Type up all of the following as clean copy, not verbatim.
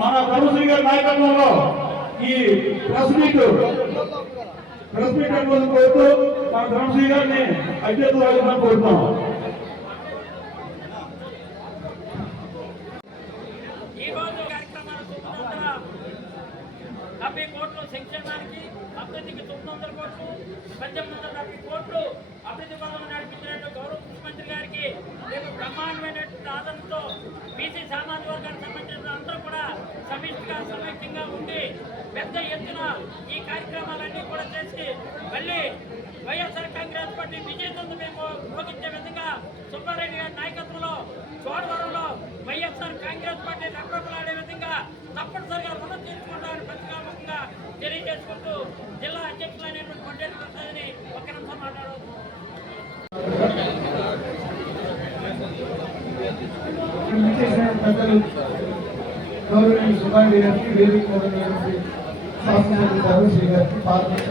మన ధర్మశ్రీ గారి నాయకత్వంలో ఈ ప్రెస్ మీట్ అనుకోని కోరుతూ మన ధర్మశ్రీ గారిని అధ్యక్షులు వహించాలని కోరుతున్నాం. సంక్షేమానికి అభివృద్ధికి 900 కోట్లు 1870 కోట్లు అభివృద్ధి పనులు నడిపించినట్టు గౌరవ ముఖ్యమంత్రి గారికి రేపు బ్రహ్మాండమైనటువంటి ఆదరణతో బీసీ సామాజిక వర్గానికి సంబంధించిన అందరూ కూడా సమిష్టిగా సమైక్యంగా ఉండి పెద్ద ఎత్తున ఈ కార్యక్రమాలన్నీ కూడా చేసి మళ్ళీ వైఎస్ఆర్ కాంగ్రెస్ పార్టీ విజేతను మేము భోగించే విధంగా సుబ్బారెడ్డి గారి నాయకత్వంలో చోడవరంలో వైఎస్ఆర్ కాంగ్రెస్ పార్టీ రెప్పలాడే విధంగా తప్పనిసరిగా రుణం తీర్చుకుంటామని పత్రికాముఖంగా తెలియజేసుకుంటూ జిల్లా అధ్యక్షులైనటువంటి కొండేటి ప్రసాద్ని ఒక్క నిమిషం మాట్లాడవచ్చు. సుబ్బారెడ్డి గారికి వేదిక శాసనసభ్యులు ధర్మశ్రీ గారికి పార్లమెంట్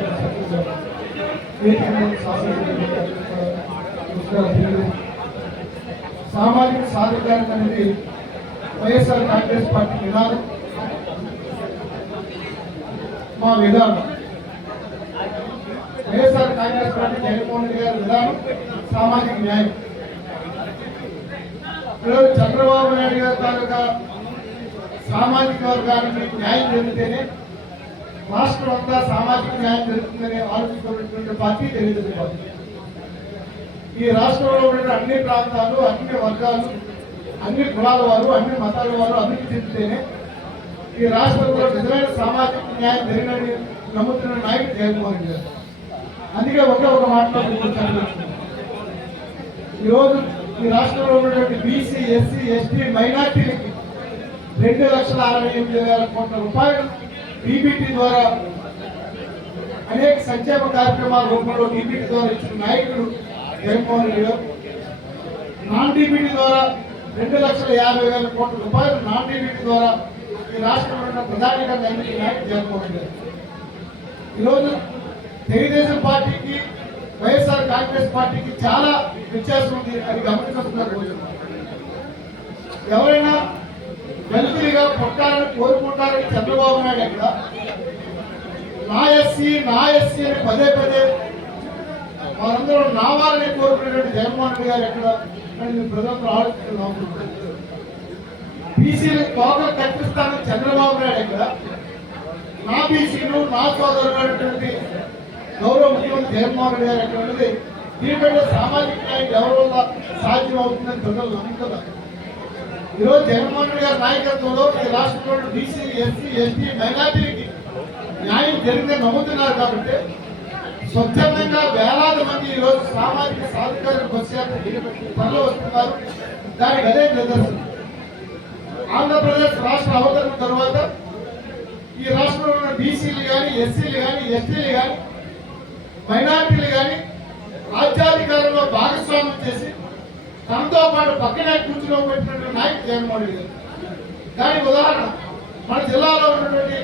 సామాజిక సాధికారత అనేది వైఎస్ఆర్ కాంగ్రెస్ పార్టీ విధానం, మా విధానం. వైఎస్ఆర్ కాంగ్రెస్ పార్టీ జగన్మోహన్ రెడ్డి గారి విధానం సామాజిక న్యాయం. ఈరోజు చంద్రబాబు నాయుడు గారి తాలూకా సామాజిక వర్గానికి న్యాయం జరిగితేనే రాష్ట్రం అంతా సామాజిక న్యాయం జరుగుతుందని ఆలోచించుకున్నటువంటి పార్టీ తెలుగుదేశం పార్టీ. ఈ రాష్ట్రంలో ఉన్న అన్ని ప్రాంతాలు, అన్ని వర్గాలు, అన్ని కులాల వారు, అన్ని మతాల వారు అభివృద్ధి చెందితేనే ఈ రాష్ట్రంలో నిజమైన సామాజిక న్యాయం జరిగినని నమ్ముతున్న నాయకుడు జగన్మోహన్ రెడ్డి గారు. అందుకే ఒక మాట్లాడుకుంటున్నాను. ఈరోజు ఈ రాష్ట్రంలో ఉన్నటువంటి బీసీ, ఎస్సీ, ఎస్టీ, మైనార్టీలకి 2,68,000 కోట్ల రూపాయలు డీబీటీ ద్వారా అనేక సంక్షేమ కార్యక్రమాల రూపంలో డీబీటీ ద్వారా ఇచ్చిన నాయకుడు జగన్మోహన్ రెడ్డి గారు. నాన్ డీబీటీ ద్వారా 2,50,000 కోట్ల రూపాయలు నాన్ డీబీటీ ద్వారా ఈ రాష్ట్రంలో ఉన్న ప్రధానిగా నియమించిన నాయకుడు జగన్మోహన్ రెడ్డి గారు. ఈరోజు తెలుగుదేశం పార్టీకి వైఎస్ఆర్ కాంగ్రెస్ పార్టీకి చాలా వ్యత్యాసం ఉంది. అది గమనిస్తున్నారు. ఎవరైనా దళితులుగా పుట్టాలని కోరుకుంటారని చంద్రబాబు నాయుడు ఎక్కడ, నా ఎస్సీ అని పదే వారందరూ నావాలని కోరుకునేటువంటి జగన్మోహన్ రెడ్డి గారు ఎక్కడ అని ప్రజలందరూ ఆలోచిస్తున్నాం. బీసీలకు తోకలు కట్టిస్తానని చంద్రబాబు నాయుడు ఎక్కడ, నా బీసీలు నా సోదరులైనటువంటి గౌరవ ముఖ్యమంత్రి జగన్మోహన్ రెడ్డి గారు ఎక్కడ ఉన్నది. దీనిపై సామాజిక న్యాయం ఎవరి వల్ల సాధ్యం అవుతుందని ప్రజలు నమ్ముతున్నారు. ఈరోజు జగన్మోహన్ రెడ్డి గారి నాయకత్వంలో ఈ రాష్ట్రంలో బీసీ, ఎస్సీ, ఎస్టీ, మైనార్టీలకి న్యాయం జరిగిందని నమ్ముతున్నారు. కాబట్టి స్వచ్ఛందంగా వేలాది మంది ఈరోజు సామాజిక సాధికారిక బస్సు తరలి వస్తున్నారు. దానికి అదే నిదర్శనం. ఆంధ్రప్రదేశ్ రాష్ట్ర అవతరణ తర్వాత ఈ రాష్ట్రంలో ఉన్న బీసీలు కానీ, ఎస్సీలు కానీ, ఎస్టీలు కానీ, మైనార్టీలు కానీ రాజ్యాధికారంలో భాగస్వామ్యం చేసి తనతో పాటు పక్కనే కూర్చుని పెట్టినటువంటి నాయకుడు జగన్మోహన్ రెడ్డి గారు. దానికి ఉదాహరణ మన జిల్లాలో ఉన్నటువంటి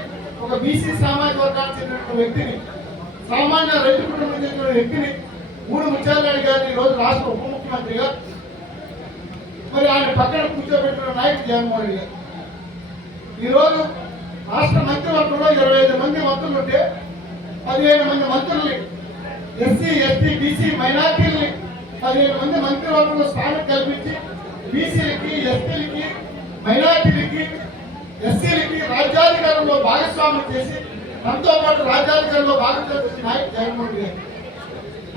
ఒక బీసీ సామాజిక వర్గానికి చెందినటువంటి వ్యక్తిని, సామాన్య రైతు కుటుంబం చెందిన వ్యక్తిని ముత్యాలనాయుడు గారిని ఈరోజు రాష్ట్ర ఉప ముఖ్యమంత్రిగా మరి ఆయన పక్కన కూర్చోబెట్టిన నాయకుడు జగన్మోహన్ రెడ్డి గారు. ఈరోజు రాష్ట్ర మంత్రివర్గంలో 25 మంది మంత్రులు ఉంటే 15 మంది మంత్రుల్ని, ఎస్సీ, ఎస్టీ, బీసీ, మైనార్టీలని 15 మంది మంత్రివర్గంలో స్థానం కల్పించి బీసీలకి, ఎస్టీలకి, మైనార్టీలకి, ఎస్సీలకి రాజ్యాధికారంలో భాగస్వామ్యం చేసి తనతో పాటు రాజ్యాధికారంలో భాగస్వామ్యం చేసిన నాయకుడు జగన్మోహన్ రెడ్డి గారు.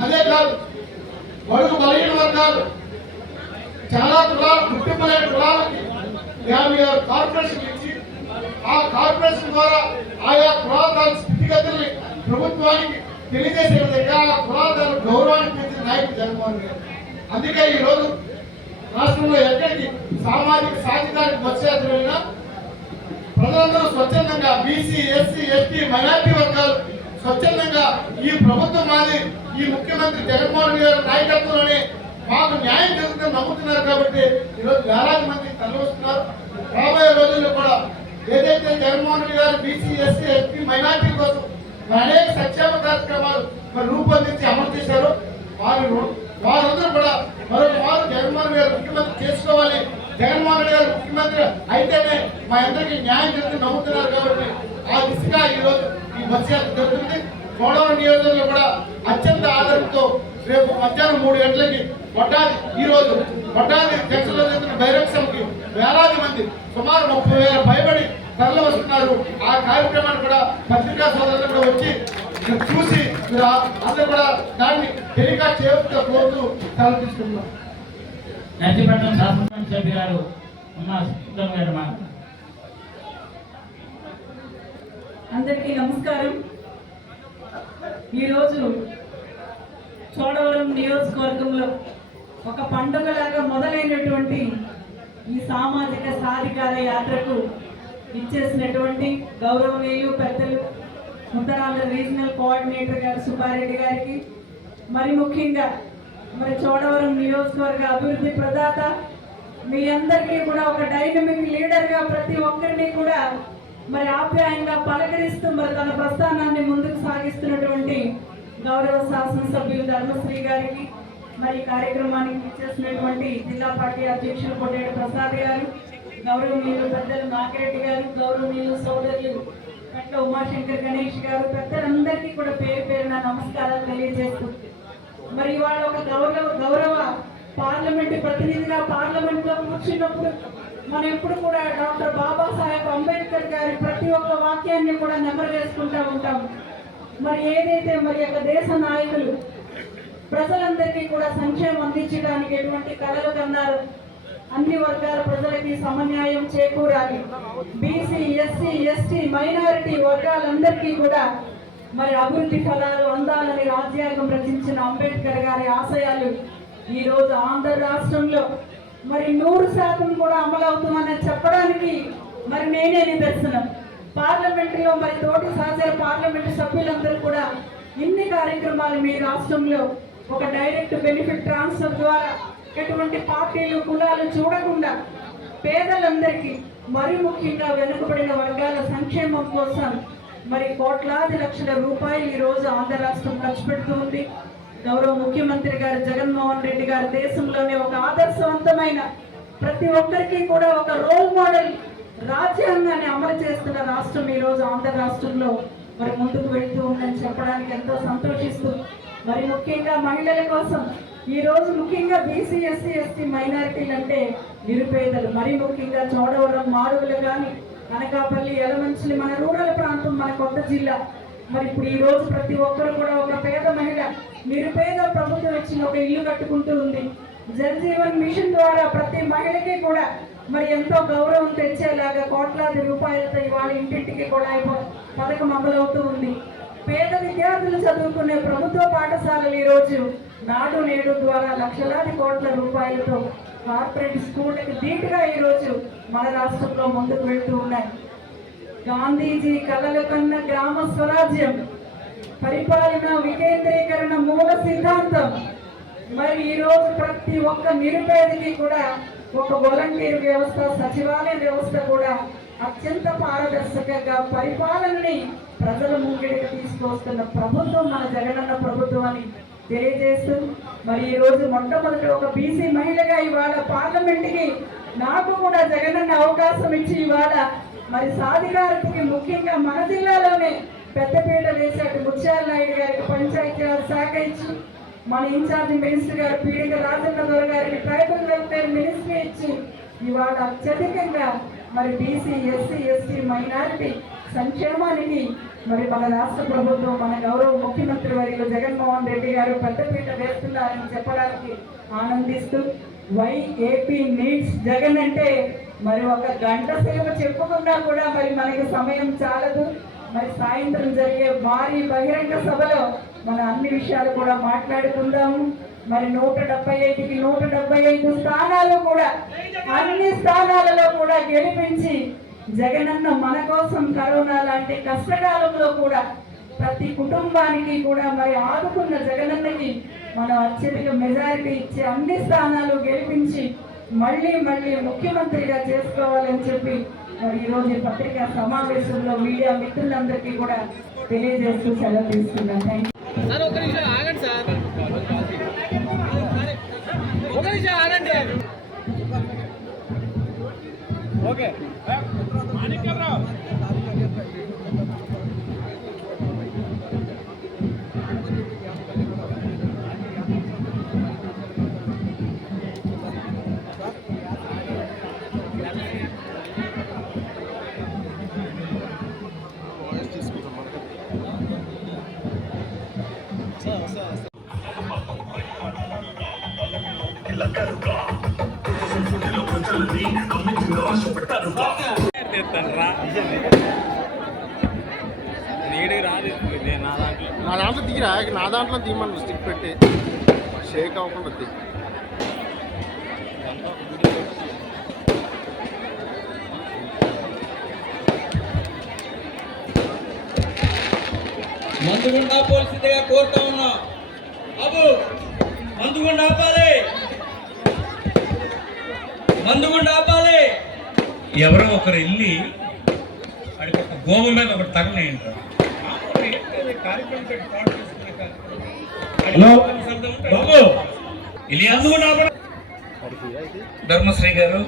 అదే కాదు, బడుగు బలహీన వర్గాలు చాలా కులాలు, గుర్తింపు లేని కులాలకి 56 కార్పొరేషన్లు ఇచ్చి ఆ కార్పొరేషన్ ద్వారా ఆయా కులాల స్థితిగతుల్ని ప్రభుత్వానికి తెలియజేసే విధంగా ఆ కులాల గౌరవాన్ని పెంచిన నాయకుడు జగన్మోహన్ రెడ్డి గారు. అందుకే ఈరోజు రాష్ట్రంలో ఎక్కడికి సామాజిక సాధికారిక బస్సు యాత్రైనా ప్రజలందరూ స్వచ్ఛందంగా బీసీ, ఎస్సీ, ఎస్టీ, మైనార్టీ వర్గాలు స్వచ్ఛందంగా ఈ ప్రభుత్వం మాది, ఈ ముఖ్యమంత్రి జగన్మోహన్ రెడ్డి గారి నాయకత్వంలోనే మాకు న్యాయం జరుగుతుందని నమ్ముతున్నారు. కాబట్టి ఈరోజు వేలాది మంది తరలిస్తున్నారు. రాబోయే రోజుల్లో కూడా ఏదైతే జగన్మోహన్ రెడ్డి గారు బీసీ, ఎస్సీ, ఎస్టీ, మైనార్టీ కోసం అనేక సంక్షేమ కార్యక్రమాలు రూపొందించి అమలు చేశారో వారందరూ కూడా మరొక వారు జగన్మోహన్ రెడ్డి గారు ముఖ్యమంత్రి చేసుకోవాలి, జగన్మోహన్ రెడ్డి గారు ముఖ్యమంత్రి అయితేనే మా అందరికీ న్యాయం జరుగుతుంది నమ్ముతున్నారు కాబట్టి ఆ దిశగా ఈరోజు ఈ బస్సు యాత్ర జరుగుతుంది. పోలవరం నియోజకవర్గంలో కూడా అత్యంత ఆదరణతో రేపు మధ్యాహ్నం 3 గంటలకి వడ్డాది జంక్షన్లో జరుగుతున్న బహిరంగ సభకి వేలాది మంది సుమారు 30,000 భయపడి తరలి వస్తున్నారు. ఆ కార్యక్రమాన్ని కూడా పత్రికా సోదరులు కూడా వచ్చి చూసి అందరూ కూడా దాన్ని టెలికాస్ట్ చేస్తూ కోరుతూ సెలవు తీసుకుంటున్నాం. నర్సీపట్నం శాసనసభ సభ్యులు గారు ఉన్న అందరికీ నమస్కారం. ఈరోజు చోడవరం నియోజకవర్గంలో ఒక పండుగలాగా మొదలైనటువంటి ఈ సామాజిక సాధికార యాత్రకు ఇచ్చేసినటువంటి గౌరవనీయులు పెద్దలు ఉత్తరాంధ్ర రీజనల్ కోఆర్డినేటర్ గారు సుబ్బారెడ్డి గారికి, మరి ముఖ్యంగా మరి చోడవరం నియోజకవర్గ అభివృద్ధి ప్రదాత మీ అందరికీ కూడా ఒక డైనమిక్ లీడర్గా ప్రతి ఒక్కరిని కూడా మరి ఆప్యాయంగా పలకరిస్తూ మరి తన ప్రస్థానాన్ని ముందుకు సాగిస్తున్నటువంటి గౌరవ శాసనసభ్యులు ధర్మశ్రీ గారికి, మరి కార్యక్రమానికి ఇచ్చేసినటువంటి జిల్లా పార్టీ అధ్యక్షులు పొట్టేటి ప్రసాద్ గారు, గౌరవనీయులు పెద్దలు నాగిరెడ్డి గారు, గౌరవనీయులు సోదరులు కట్ల ఉమాశంకర్ గణేష్ గారు, పెద్దలందరికీ కూడా పేరు పేరున నమస్కారాలు తెలియజేస్తూ మరి ఇవాళ ఒక గౌరవ పార్లమెంటు ప్రతినిధిగా పార్లమెంట్ లో కూర్చున్నప్పుడు మనం ఎప్పుడు కూడా డాక్టర్ బాబాసాహెబ్ అంబేద్కర్ గారి ప్రతి ఒక్క వాక్యాన్ని కూడా నెమరు వేసుకుంటూ ఉంటాం. మరి ఏదైతే మరి యొక్క దేశ నాయకులు ప్రజలందరికీ కూడా సంక్షేమం అందించడానికి ఎటువంటి కలలు కన్నారు, అన్ని వర్గాల ప్రజలకి సమన్యాయం చేకూరాలి, బీసీ ఎస్సీ ఎస్టీ మైనారిటీ వర్గాలందరికీ కూడా మరి అభివృద్ధి ఫలాలు అందాలని రాజ్యాంగం రచించిన అంబేద్కర్ గారి ఆశయాలు ఈ రోజు ఆంధ్ర రాష్ట్రంలో మరి 100% కూడా అమలవుతుందని చెప్పడానికి మరి నేనే నిదర్శనం. పార్లమెంటులో మరి తోటి సహచర పార్లమెంటు సభ్యులందరూ కూడా ఇన్ని కార్యక్రమాలు మీ రాష్ట్రంలో ఒక డైరెక్ట్ బెనిఫిట్ ట్రాన్స్ఫర్ ద్వారా ఎటువంటి పార్టీలు కులాలు చూడకుండా పేదలందరికీ మరి ముఖ్యంగా వెనుకబడిన వర్గాల సంక్షేమం కోసం మరి కోట్లాది లక్షల రూపాయలు ఈ రోజు ఆంధ్ర రాష్ట్రం ఖర్చు పెడుతూ ఉంది. గౌరవ ముఖ్యమంత్రి గారు జగన్మోహన్ రెడ్డి గారు దేశంలోనే ఒక ఆదర్శవంతమైన ప్రతి ఒక్కరికి కూడా ఒక రోల్ మోడల్ రాజ్యాంగాన్ని అమలు చేస్తున్న రాష్ట్రం ఈ రోజు ఆంధ్ర రాష్ట్రంలో మరి ముందుకు వెళ్తూ ఉందని చెప్పడానికి ఎంతో సంతోషిస్తూ మరి ముఖ్యంగా మహిళల కోసం ఈ రోజు ముఖ్యంగా బీసీ ఎస్సీ ఎస్టీ మైనారిటీలు అంటే నిరుపేదలు, మరి ముఖ్యంగా చోడవరం మాడుగులు కానీ అనకాపల్లి యలమంచిలి మన రూరల్ ప్రాంతం మన కొత్త జిల్లా మరి ఇప్పుడు ఈ రోజు ప్రతి ఒక్కరు కూడా ఒక పేద మహిళ నిరుపేద ప్రభుత్వం ఇచ్చిన ఒక ఇల్లు కట్టుకుంటూ ఉంది. జల్ జీవన్ మిషన్ ద్వారా ప్రతి మహిళకి కూడా మరి ఎంతో గౌరవం తెచ్చేలాగా కోట్లాది రూపాయలతో ఇవాళ ఇంటింటికి కూడా పథకం అమలవుతూ ఉంది. పేద విద్యార్థులు చదువుకునే ప్రభుత్వ పాఠశాలలు ఈ రోజు నాడు నేడు ద్వారా లక్షలాది కోట్ల రూపాయలతో కార్పొరేట్ స్కూళ్ళకి ధీటుగా ఈ రోజు మన రాష్ట్రంలో ముందుకు వెళ్తూ ఉన్నాయి. గాంధీజీ కలలు కన్న గ్రామ స్వరాజ్యం, పరిపాలన వికేంద్రీకరణ మూల సిద్ధాంతం మరి ఈ రోజు ప్రతి ఒక్క నిరుపేదకి కూడా ఒక వాలంటీర్ వ్యవస్థ, సచివాలయ వ్యవస్థ కూడా అత్యంత పారదర్శకంగా పరిపాలనని ప్రజల ముంగిడికి తీసుకొస్తున్న ప్రభుత్వం మన జగనన్న ప్రభుత్వం అని తెలియజేస్తూ మరి ఈ రోజు మొట్టమొదటి ఒక బీసీ మహిళగా ఇవాళ పార్లమెంట్కి నాకు కూడా జగనన్న అవకాశం ఇచ్చి ఇవాళ మరి సాధికారతకి ముఖ్యంగా మన జిల్లాలోనే పెద్దపీట వేసేట్టు ముత్యాల నాయుడు గారికి పంచాయతీరాజ్ శాఖ ఇచ్చి మన ఇన్ఛార్జి మినిస్టర్ గారు పీడిక రాజన్న దొర గారికి ట్రైబల్ వెల్ఫేర్ మినిస్ట్రీ ఇచ్చి ఇవాళ అత్యధికంగా మరి బీసీ ఎస్సీ ఎస్టీ మైనారిటీ సంక్షేమానికి మరి మన రాష్ట్ర ప్రభుత్వం మన గౌరవ ముఖ్యమంత్రి వర్యులు జగన్మోహన్ రెడ్డి గారు పెద్దపీట వేస్తున్నారని చెప్పడానికి ఆనందిస్తూ వై ఏపీ నీడ్స్ జగన్ అంటే మరి ఒక గంట సేపు చెప్పుకున్నా కూడా మరి మనకి సమయం చాలదు. మరి సాయంత్రం జరిగే భారీ బహిరంగ సభలో మన అన్ని విషయాలు కూడా మాట్లాడుకుందాము. మరి 175కి 175 స్థానాలు కూడా అన్ని స్థానాలలో కూడా గెలిపించి జగనన్న మన కోసం కరోనా లాంటి కష్టకాలంలో కూడా ప్రతి కుటుంబానికి కూడా మరి ఆదుకున్న జగనన్నకి మనం అత్యధిక మెజారిటీ ఇచ్చి అన్ని స్థానాలు గెలిపించి మళ్ళీ ముఖ్యమంత్రిగా చేసుకోవాలని చెప్పి మరి ఈరోజు పత్రికా సమావేశంలో మీడియా మిత్రులందరికీ కూడా తెలియజేస్తూ సెలవు తీసుకున్నాను. Thank you. నా దాంట్లో దిగిరా, నా దాంట్లో దిగమని స్టిక్ పెట్టి షేక్ అవ్వకుండా దిగి. మందుగుండా ఆపాల్సిందిగా కోరుతా ఉన్నా. బాబు మందుగుండా ఆపాలి, మందుగుండా ఆపాలి. ఎవరో ఒకరు వెళ్ళి అడిగి ఒక గోవ మీద ఒకటి తగలేయండి. బాబు ధర్మశ్రీ గారు,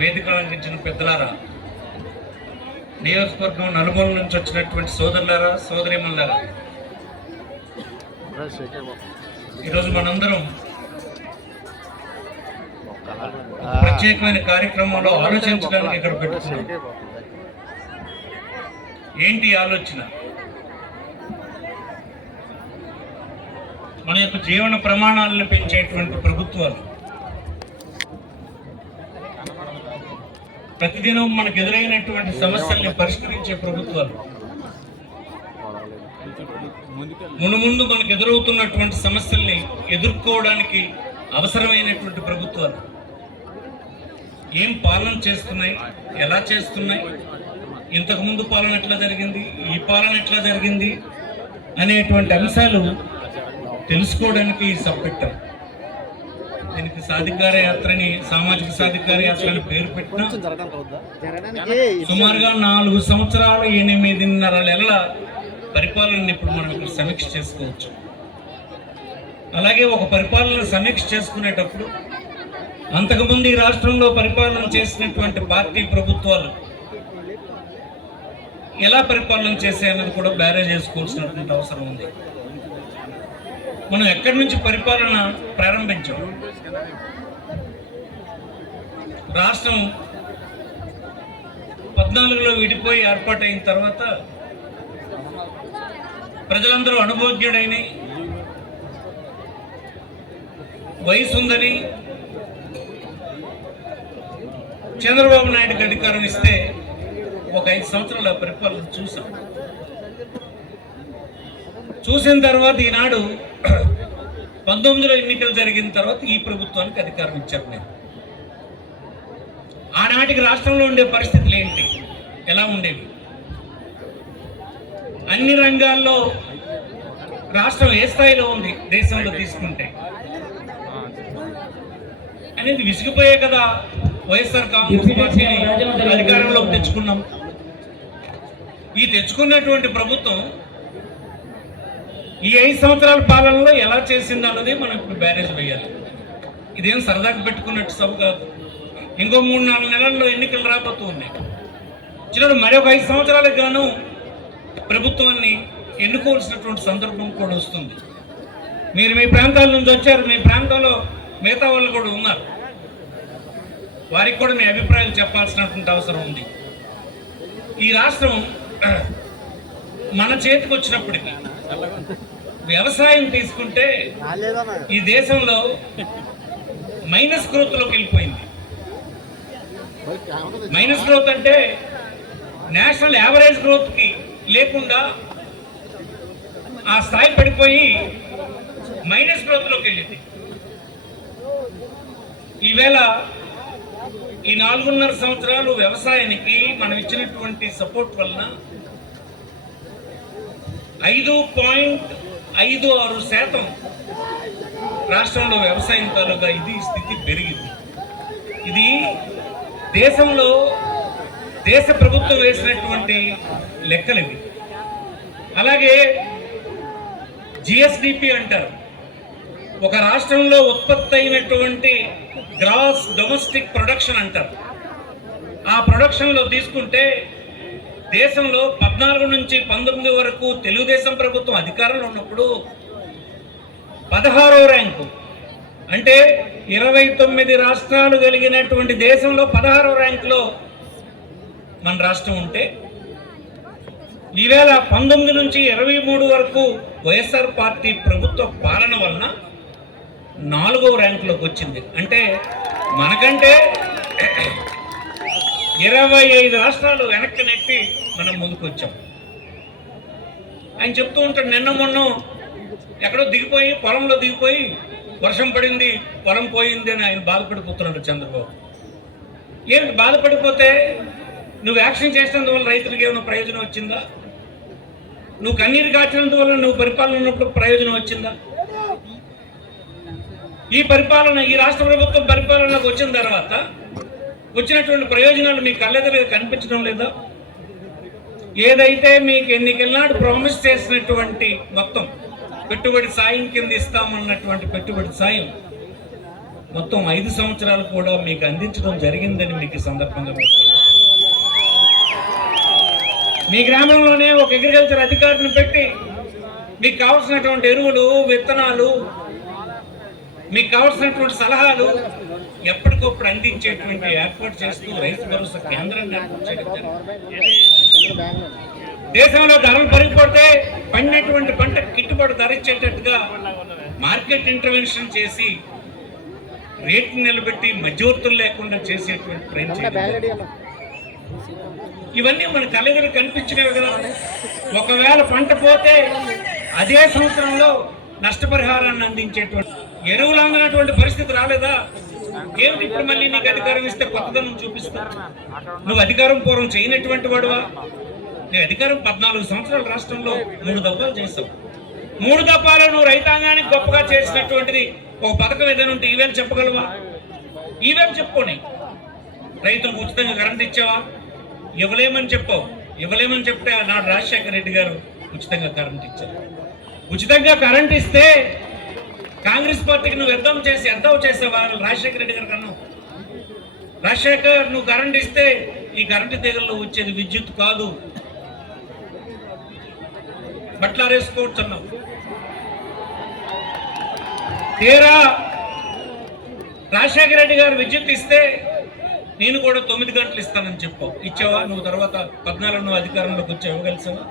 వేదిక అలంకరించిన పెద్దలారా, నియోజకవర్గం నలుమూల నుంచి వచ్చినటువంటి సోదరులారా, సోదరిమణులారా, ఈరోజు మనందరం ప్రత్యేకమైన కార్యక్రమంలో ఆలోచించడానికి ఇక్కడ పెట్టుకున్నాం. ఏంటి ఆలోచన? మన యొక్క జీవన ప్రమాణాలను పెంచేటువంటి ప్రభుత్వాలు, ప్రతిదినం మనకు ఎదురైనటువంటి సమస్యల్ని పరిష్కరించే ప్రభుత్వాలు, మునుముందు మనకు ఎదురవుతున్నటువంటి సమస్యల్ని ఎదుర్కోవడానికి అవసరమైనటువంటి ప్రభుత్వాలు ఏం పాలన చేస్తున్నాయి, ఎలా చేస్తున్నాయి, ఇంతకుముందు పాలన ఎట్లా జరిగింది, ఈ పాలన ఎట్లా జరిగింది అనేటువంటి అంశాలు తెలుసుకోవడానికి ఈ సబ్ పెట్టారు. దీనికి సాధికార యాత్రని, సామాజిక సాధికార యాత్ర అని పేరు పెట్టిన సుమారుగా 4 సంవత్సరాలు 8.5 నెలల పరిపాలనని ఇప్పుడు మనం ఇక్కడ సమీక్ష చేసుకోవచ్చు. అలాగే ఒక పరిపాలన సమీక్ష చేసుకునేటప్పుడు అంతకుముందు ఈ రాష్ట్రంలో పరిపాలన చేసినటువంటి పార్టీ ప్రభుత్వాలు ఎలా పరిపాలన చేశాయన్నది కూడా బేరేజ్ చేసుకోవాల్సినటువంటి అవసరం ఉంది. మనం ఎక్కడి నుంచి పరిపాలన ప్రారంభించాం? రాష్ట్రం 14లో విడిపోయి ఏర్పాటైన తర్వాత ప్రజలందరూ అనుభవజ్ఞుడైన, వయసు ఉందని చంద్రబాబు నాయుడుకి అధికారం ఇస్తే ఒక 5 సంవత్సరాల పరిపాలన చూసాం. చూసిన తర్వాత ఈనాడు 19లో ఎన్నికలు జరిగిన తర్వాత ఈ ప్రభుత్వానికి అధికారం ఇచ్చారు. నేను ఆనాటికి రాష్ట్రంలో ఉండే పరిస్థితులు ఏంటి, ఎలా ఉండేవి, అన్ని రంగాల్లో రాష్ట్రం ఏ స్థాయిలో ఉంది దేశంలో తీసుకుంటే అనేది విసిగిపోయే కదా వైఎస్ఆర్ కాంగ్రెస్ పార్టీని అధికారంలోకి తెచ్చుకున్నాం. ఈ తెచ్చుకున్నటువంటి ప్రభుత్వం ఈ 5 సంవత్సరాల పాలనలో ఎలా చేసింది అన్నది మనం ఇప్పుడు బ్యారేజ్ వేయాలి. ఇదేం సరదాగా పెట్టుకున్నట్టు సభ కాదు. ఇంకో 3-4 నెలల్లో ఎన్నికలు రాబోతూ ఉన్నాయి. చివరి మరొక 5 సంవత్సరాలకు గాను ప్రభుత్వాన్ని ఎన్నుకోవాల్సినటువంటి సందర్భం కూడా వస్తుంది. మీరు మీ ప్రాంతాల నుంచి వచ్చారు, మీ ప్రాంతంలో మిగతా వాళ్ళు కూడా ఉన్నారు, వారికి కూడా మీ అభిప్రాయాలు చెప్పాల్సినటువంటి అవసరం ఉంది. ఈ రాష్ట్రం మన చేతికి వచ్చినప్పటికీ వ్యవసాయం తీసుకుంటే ఈ దేశంలో మైనస్ గ్రోత్లోకి వెళ్ళిపోయింది. మైనస్ గ్రోత్ అంటే నేషనల్ యావరేజ్ గ్రోత్కి లేకుండా ఆ స్థాయి పడిపోయి మైనస్ గ్రోత్లోకి వెళ్ళింది. ఈవేళ ఈ 4.5 సంవత్సరాలు వ్యవసాయానికి మనం ఇచ్చినటువంటి సపోర్ట్ వలన 5.56% రాష్ట్రంలో వ్యవసాయం తాలూకా ఇది స్థితి పెరిగింది. ఇది దేశంలో దేశ ప్రభుత్వం వేసినటువంటి లెక్కలు ఇవి. అలాగే జిఎస్డిపి అంటారు, ఒక రాష్ట్రంలో ఉత్పత్తి అయినటువంటి గ్రాస్ డొమెస్టిక్ ప్రొడక్షన్ అంటారు. ఆ ప్రొడక్షన్లో తీసుకుంటే దేశంలో 14 నుంచి 19 వరకు తెలుగుదేశం ప్రభుత్వం అధికారంలో ఉన్నప్పుడు 16వ ర్యాంకు, అంటే 29 రాష్ట్రాలు కలిగినటువంటి దేశంలో 16వ ర్యాంకులో మన రాష్ట్రం ఉంటే, ఈవేళ 19 నుంచి 23 వరకు వైఎస్ఆర్ పార్టీ ప్రభుత్వ పాలన వలన 4వ ర్యాంకులోకి వచ్చింది. అంటే మనకంటే 25 రాష్ట్రాలు వెనక్కి నెట్టి మనం ముందుకు వచ్చాం. ఆయన చెప్తూ ఉంటాడు, నిన్న మొన్న ఎక్కడో దిగిపోయి పొలంలో దిగిపోయి వర్షం పడింది, పొలం పోయింది అని ఆయన బాధపడిపోతున్నాడు చంద్రబాబు. ఏంటి బాధపడిపోతే, నువ్వు యాక్షన్ చేసినందువల్ల రైతులకు ఏమైనా ప్రయోజనం వచ్చిందా? నువ్వు కన్నీరు కాచినందువల్ల నువ్వు పరిపాలన ఉన్నప్పుడు ప్రయోజనం వచ్చిందా? ఈ పరిపాలన, ఈ రాష్ట్ర ప్రభుత్వం పరిపాలనకు వచ్చిన తర్వాత వచ్చినటువంటి ప్రయోజనాలు మీకు కళ్ళెదురుగా కనిపించడం లేదా? ఏదైతే మీకు ఎన్నికలనాడు ప్రామిస్ చేసినటువంటి మొత్తం పెట్టుబడి సాయం కింద ఇస్తామన్నటువంటి పెట్టుబడి సాయం మొత్తం 5 సంవత్సరాలు కూడా మీకు అందించడం జరిగిందని మీకు ఈ సందర్భంగా మీ గ్రామంలోనే ఒక అగ్రికల్చర్ అధికారిని పెట్టి మీకు కావాల్సినటువంటి ఎరువులు, విత్తనాలు, మీకు కావాల్సినటువంటి సలహాలు ఎప్పటికప్పుడు అందించేటువంటి ఏర్పాటు చేస్తూ రైతు భరోసా కేంద్రాన్ని ఏర్పాటు చేయడం. దేశంలో ధరలు పెరిగిపోతే పండినటువంటి పంట గిట్టుబాటు ధర ఇచ్చేటట్టుగా మార్కెట్ ఇంటర్వెన్షన్ చేసి రేట్లు నిలబెట్టి మధ్యవర్తులు లేకుండా చేసేటువంటి ప్రయత్నం. ఇవన్నీ మన కళ్ళెదురు కనిపించినవి కదా. ఒకవేళ పంట పోతే అదే సంవత్సరంలో నష్టపరిహారాన్ని అందించేటువంటి ఎరువులు అందినటువంటి పరిస్థితి రాలేదా? ఏమిటి ఇప్పుడు మళ్ళీ నీకు అధికారం ఇస్తే కొత్తదనం చూపిస్తా? నువ్వు అధికారం పూర్వం చేయనటువంటి వాడువా? నీ అధికారం 14 సంవత్సరాల రాష్ట్రంలో 3 దఫాలు చేస్తావు. 3 దఫాలు నువ్వు రైతాంగానికి గొప్పగా చేసినటువంటిది ఒక పథకం ఏదైనా ఉంటే ఈవేళ చెప్పగలవా? ఈవేళ చెప్పుకోని. రైతులకు ఉచితంగా కరెంట్ ఇచ్చావా? ఇవ్వలేమని చెప్పావు. ఇవ్వలేమని చెప్తే నాడు రాజశేఖర రెడ్డి గారు ఉచితంగా కరెంట్ ఇచ్చారు. ఉచితంగా కరెంట్ ఇస్తే కాంగ్రెస్ పార్టీకి నువ్వు యుద్ధం చేసావా? రాజశేఖర రెడ్డి గారు కన్నా రాజశేఖర్, నువ్వు కరెంట్ ఇస్తే ఈ కరెంటు తీగల్లో వచ్చేది విద్యుత్ కాదు, బట్లారేసుకోవచ్చు అన్నావు. తీరా రాజశేఖర రెడ్డి గారు విద్యుత్ ఇస్తే నేను కూడా 9 గంటలు ఇస్తానని చెప్పావు. ఇచ్చావా? నువ్వు తర్వాత 14 నువ్వు అధికారంలోకి వచ్చి ఇవ్వగలిసావా?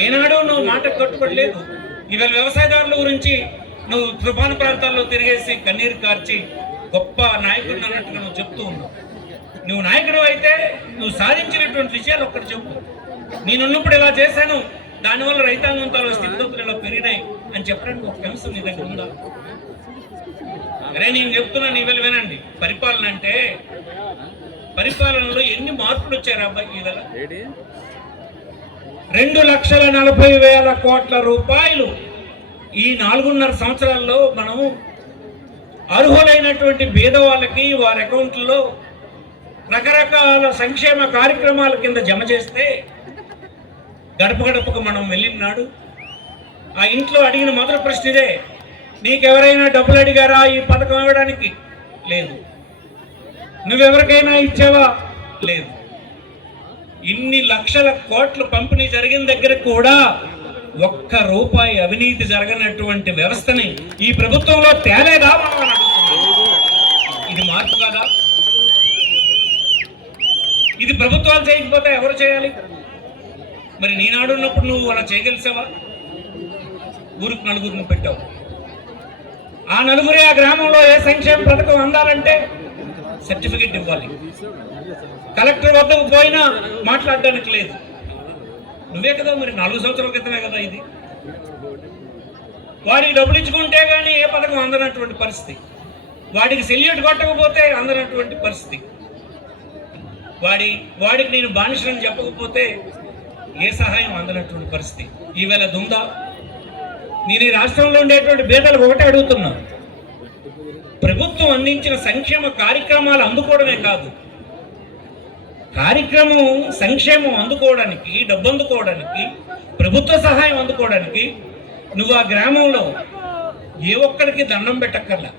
ఏనాడు నువ్వు మాటకు కట్టుబడలేదు. ఇవాళ వ్యవసాయదారుల గురించి నువ్వు తుఫాను ప్రాంతాల్లో తిరిగేసి కన్నీరు కార్చి గొప్ప నాయకుడిని అన్నట్టుగా నువ్వు చెప్తూ ఉన్నావు. నువ్వు నాయకుడు అయితే నువ్వు సాధించినటువంటి విషయాలు ఒక్కటి చెప్పు. నేనున్నప్పుడు ఇలా చేశాను, దానివల్ల రైతాంగం తాలూ స్థితిగతులు ఇలా పెరిగినాయి అని చెప్పడానికి ఒక అంశం నీ దగ్గర ఉందా? అరే నేను చెప్తున్నాను, ఇవాళ వినండి. పరిపాలన అంటే, పరిపాలనలో ఎన్ని మార్పులు వచ్చారు అబ్బాయి? ఇవాళ 2,40,000 కోట్ల రూపాయలు ఈ 4.5 సంవత్సరాల్లో మనం అర్హులైనటువంటి పేదవాళ్ళకి వారి అకౌంట్లలో రకరకాల సంక్షేమ కార్యక్రమాల కింద జమ చేస్తే, గడప గడపకు మనం వెళ్ళినాడు ఆ ఇంట్లో అడిగిన మొదటి ప్రశ్న ఇదే, నీకెవరైనా డబ్బులు అడిగారా ఈ పథకం ఇవ్వడానికి? లేదు. నువ్వెవరికైనా ఇచ్చావా? లేదు. ఇన్ని లక్షల కోట్లు పంపిణీ జరిగిన దగ్గర కూడా ₹1 అవినీతి జరగనటువంటి వ్యవస్థని ఈ ప్రభుత్వంలో తేలేదా మనం అని అడుగుతున్నాం. ఇది మార్పు కదా? ఇది ప్రభుత్వాలు చేయకపోతే ఎవరు చేయాలి? మరి నీనాడు ఉన్నప్పుడు నువ్వు అలా చేయగలిసావా? ఊరికి 4 పెట్టావు. ఆ 4 ఆ గ్రామంలో ఏ సంక్షేమ పథకం అందాలంటే సర్టిఫికెట్ ఇవ్వాలి. కలెక్టర్ వద్దకు పోయినా మాట్లాడడానికి లేదు. నువ్వే కదా మరి 4 సంవత్సరాల క్రితమే కదా ఇది. వాడికి డబ్బులు ఇచ్చుకుంటే కానీ ఏ పథకం అందనటువంటి పరిస్థితి, వాడికి సెల్యూట్ కొట్టకపోతే అందనటువంటి పరిస్థితి, వాడికి నేను బానిసని చెప్పకపోతే ఏ సహాయం అందనటువంటి పరిస్థితి ఈవేళ ఉందా? నేను ఈ రాష్ట్రంలో ఉండేటువంటి పేదలకు ఒకటే అడుగుతున్నా, ప్రభుత్వం అందించిన సంక్షేమ కార్యక్రమాలు అందుకోవడమే కాదు, కార్యక్రమం సంక్షేమం అందుకోవడానికి, డబ్బు అందుకోవడానికి, ప్రభుత్వ సహాయం అందుకోవడానికి నువ్వు ఆ గ్రామంలో ఏ ఒక్కడికి దండం పెట్టక్కర్లా.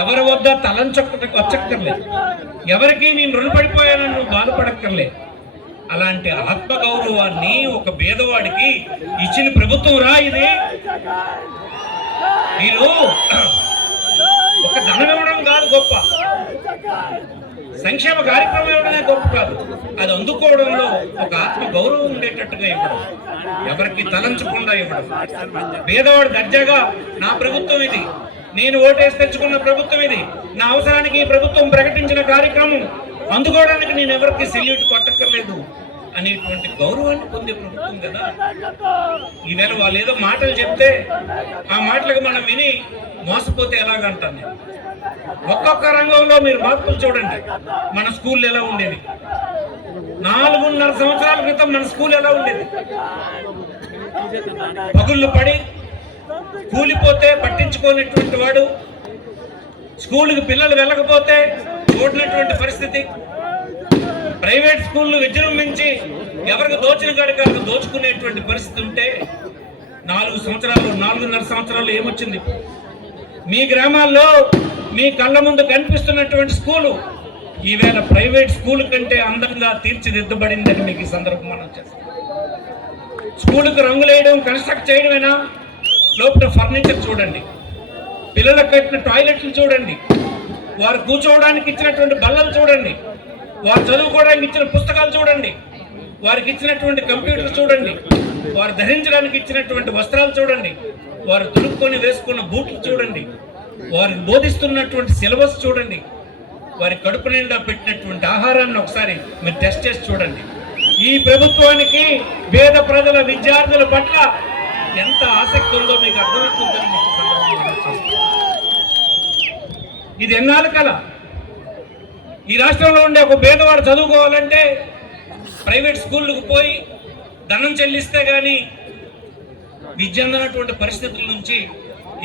ఎవరి వద్ద వచ్చక్కర్లేదు, ఎవరికి నేను రుణపడిపోయానని నువ్వు బాధపడక్కర్లే. అలాంటి ఆత్మగౌరవాన్ని ఒక పేదవాడికి ఇచ్చిన ప్రభుత్వం రా ఇది. మీరు ఒక ధనం ఇవ్వడం కాదు గొప్ప, సంక్షేమ కార్యక్రమం ఇవ్వడమే గొప్ప కాదు, అది అందుకోవడంలో ఒక ఆత్మ గౌరవం ఉండేటట్టుగా ఇవ్వడం, ఎవరికి తలంచకుండా ఇవ్వడం. పేదవాడు దర్జాగా నా ప్రభుత్వం ఇది, నేను ఓటేసి తెచ్చుకున్న ప్రభుత్వం ఇది, నా అవసరానికి ఈ ప్రభుత్వం ప్రకటించిన కార్యక్రమం అందుకోవడానికి నేను ఎవరికి సెల్యూట్ కొట్టక్కర్లేదు అనేటువంటి గౌరవాన్ని పొందే ప్రభుత్వం కదా. ఈవేళ వాళ్ళు ఏదో మాటలు చెప్తే ఆ మాటలకు మనం విని మోసపోతే ఎలాగంటాను నేను. ఒక్కొక్క రంగంలో మీరు మార్పులు చూడండి. మన స్కూల్ ఎలా ఉండేది, 4.5 సంవత్సరాల క్రితం మన స్కూల్ ఎలా ఉండేది? పగుళ్ళు పడి కూలిపోతే పట్టించుకోనటువంటి వాడు, స్కూల్కి పిల్లలు వెళ్ళకపోతే చూడనటువంటి పరిస్థితి, ప్రైవేట్ స్కూళ్ళు విజృంభించి ఎవరికి దోచిన కాడికి దోచుకునేటువంటి పరిస్థితి ఉంటే 4.5 సంవత్సరాలు ఏమొచ్చింది? మీ గ్రామాల్లో మీ కళ్ళ ముందు కనిపిస్తున్నటువంటి స్కూలు ఈవేళ ప్రైవేట్ స్కూల్ కంటే అందంగా తీర్చిదిద్దబడిందని మీకు ఈ సందర్భం మనం చేస్తాం. స్కూలుకు రంగులేయడం, కన్స్ట్రక్ట్ చేయడమేనా? లోపల ఫర్నిచర్ చూడండి, పిల్లలకు కట్టిన టాయిలెట్లు చూడండి, వారు కూర్చోవడానికి ఇచ్చినటువంటి బల్లలు చూడండి, వారు చదువుకోవడానికి ఇచ్చిన పుస్తకాలు చూడండి, వారికి ఇచ్చినటువంటి కంప్యూటర్ చూడండి, వారు ధరించడానికి ఇచ్చినటువంటి వస్త్రాలు చూడండి, వారు తొడుక్కొని వేసుకున్న బూట్లు చూడండి, వారికి బోధిస్తున్నటువంటి సిలబస్ చూడండి, వారి కడుపు నిండా పెట్టినటువంటి ఆహారాన్ని ఒకసారి మీరు టెస్ట్ చేసి చూడండి. ఈ ప్రభుత్వానికి పేద ప్రజల విద్యార్థుల పట్ల ఎంత ఆసక్తి ఉందో మీకు అర్థమవుతుందని మీకు సందర్భంగా చూస్తాను. ఇది ఎన్నాళ్ళ కల? ఈ రాష్ట్రంలో ఉండే ఒక పేదవాడు చదువుకోవాలంటే ప్రైవేట్ స్కూళ్ళకు పోయి ధనం చెల్లిస్తే కానీ విద్య అందనటువంటి పరిస్థితుల నుంచి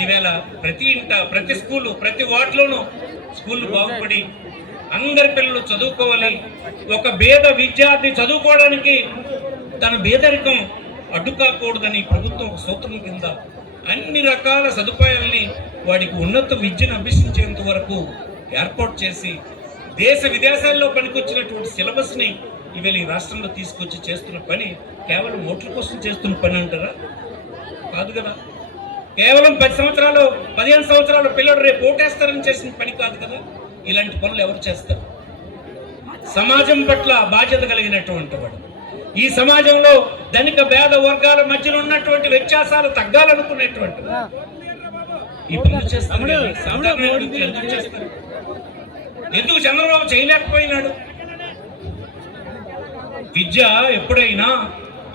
ఈవేళ ప్రతి ఇంట, ప్రతి స్కూలు, ప్రతి వార్డులోనూ స్కూళ్ళు బాగుపడి అందరి పిల్లలు చదువుకోవాలి. ఒక పేద విద్యార్థి చదువుకోవడానికి తన పేదరికం అడ్డుకాకూడదని ప్రభుత్వం ఒక సూత్రం కింద అన్ని రకాల సదుపాయాల్ని వాడికి ఉన్నత విద్యను అభ్యసించేంత వరకు ఏర్పాటు చేసి దేశ విదేశాల్లో పనికొచ్చినటువంటి సిలబస్ని ఇవాళ ఈ రాష్ట్రంలో తీసుకొచ్చి చేస్తున్న పని కేవలం ఓట్ల కోసం చేస్తున్న పని అంటారా? కాదు కదా. కేవలం 15 సంవత్సరాలు పిల్లలు రేపు ఓటేస్తారని చేసిన పని కాదు కదా. ఇలాంటి పనులు ఎవరు చేస్తారు? సమాజం పట్ల బాధ్యత కలిగినటువంటి వాడు, ఈ సమాజంలో ధనిక పేద వర్గాల మధ్యలో ఉన్నటువంటి వ్యత్యాసాలు తగ్గాలనుకునేటువంటి ఈ పనులు చేస్తారు. ఎందుకు చేస్తారు? ఎందుకు చంద్రబాబు చేయలేకపోయినాడు? విద్య ఎప్పుడైనా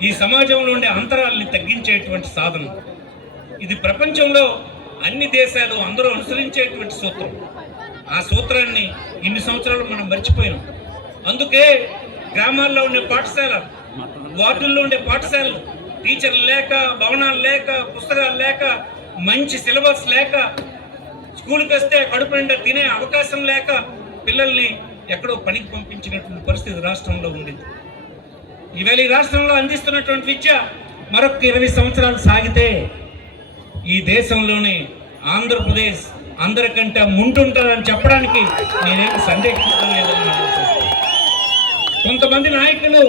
ఈ సమాజంలో ఉండే అంతరాలని తగ్గించేటువంటి సాధనం. ఇది ప్రపంచంలో అన్ని దేశాలు అందరూ అనుసరించేటువంటి సూత్రం. ఆ సూత్రాన్ని ఇన్ని సంవత్సరాలు మనం మర్చిపోయినాం. అందుకే గ్రామాల్లో ఉండే పాఠశాల, వార్డుల్లో ఉండే పాఠశాలలు, టీచర్లు లేక, భవనాలు లేక, పుస్తకాలు లేక, మంచి సిలబస్ లేక, స్కూల్కి వస్తే కడుపు నిండా తినే అవకాశం లేక పిల్లల్ని ఎక్కడో పనికి పంపించినటువంటి పరిస్థితి రాష్ట్రంలో ఉండేది. ఈవేళ ఈ రాష్ట్రంలో అందిస్తున్నటువంటి విద్య మరొక 20 సంవత్సరాలు సాగితే ఈ దేశంలోనే ఆంధ్రప్రదేశ్ అందరికంటే ముందుంటుందని చెప్పడానికి నేనేమి సందేహించడం లేదని మనం చూస్తాం. కొంతమంది నాయకులు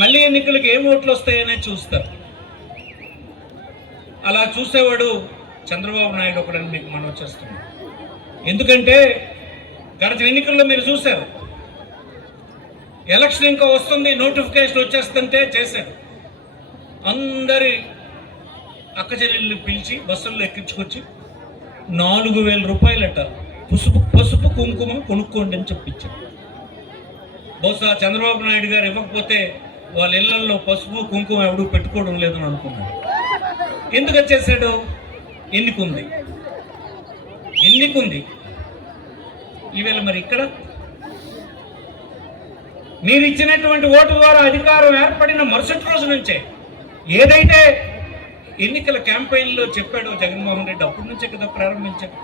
మళ్ళీ ఎన్నికలకు ఏం ఓట్లు వస్తాయనే చూస్తారు. అలా చూసేవాడు చంద్రబాబు నాయుడు ఒకడని మీకు మనం చేస్తున్నాం. ఎందుకంటే గడిచిన ఎన్నికల్లో మీరు చూశారు, ఎలక్షన్ ఇంకా వస్తుంది, నోటిఫికేషన్ వచ్చేస్తుంటే చేశాడు. అందరి అక్క చెల్లెళ్ళు పిలిచి బస్సుల్లో ఎక్కించుకొచ్చి 4,000 రూపాయలట పసుపు కుంకుమ కొనుక్కోండి అని చెప్పించాడు. బహుశా చంద్రబాబు నాయుడు గారు ఇవ్వకపోతే వాళ్ళ ఇళ్లలో పసుపు కుంకుమ ఎవడూ పెట్టుకోవడం లేదని అనుకున్నాడు. ఎందుకు వచ్చేసాడు? ఎన్నికుంది. ఈవేళ మరి ఇక్కడ మీరు ఇచ్చినటువంటి ఓటు ద్వారా అధికారం ఏర్పడిన మరుసటి రోజు నుంచే ఏదైతే ఎన్నికల క్యాంపెయిన్లో చెప్పాడో జగన్మోహన్ రెడ్డి, అప్పటి నుంచే కదా ప్రారంభించాడు.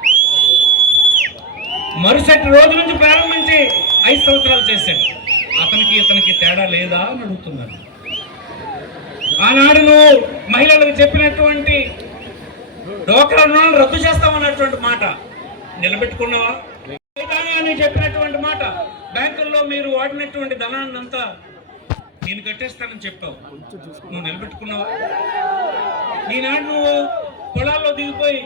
మరుసటి రోజు నుంచి ప్రారంభించి 5 సంవత్సరాలు చేశాడు. ఇతనికి తేడా లేదా అని అడుగుతున్నాను. ఆనాడు నువ్వు మహిళలకు చెప్పినటువంటి డోక్రా రుణాలను రద్దు చేస్తామన్నటువంటి మాట నిలబెట్టుకున్నావా? అని చెప్పినటువంటి మాట, బ్యాంకుల్లో మీరు వాడినటువంటి ధనాన్ని అంతా నేను కట్టేస్తానని చెప్పావు, నువ్వు నిలబెట్టుకున్నావా? ఈనాడు నువ్వు పొలాల్లో దిగిపోయి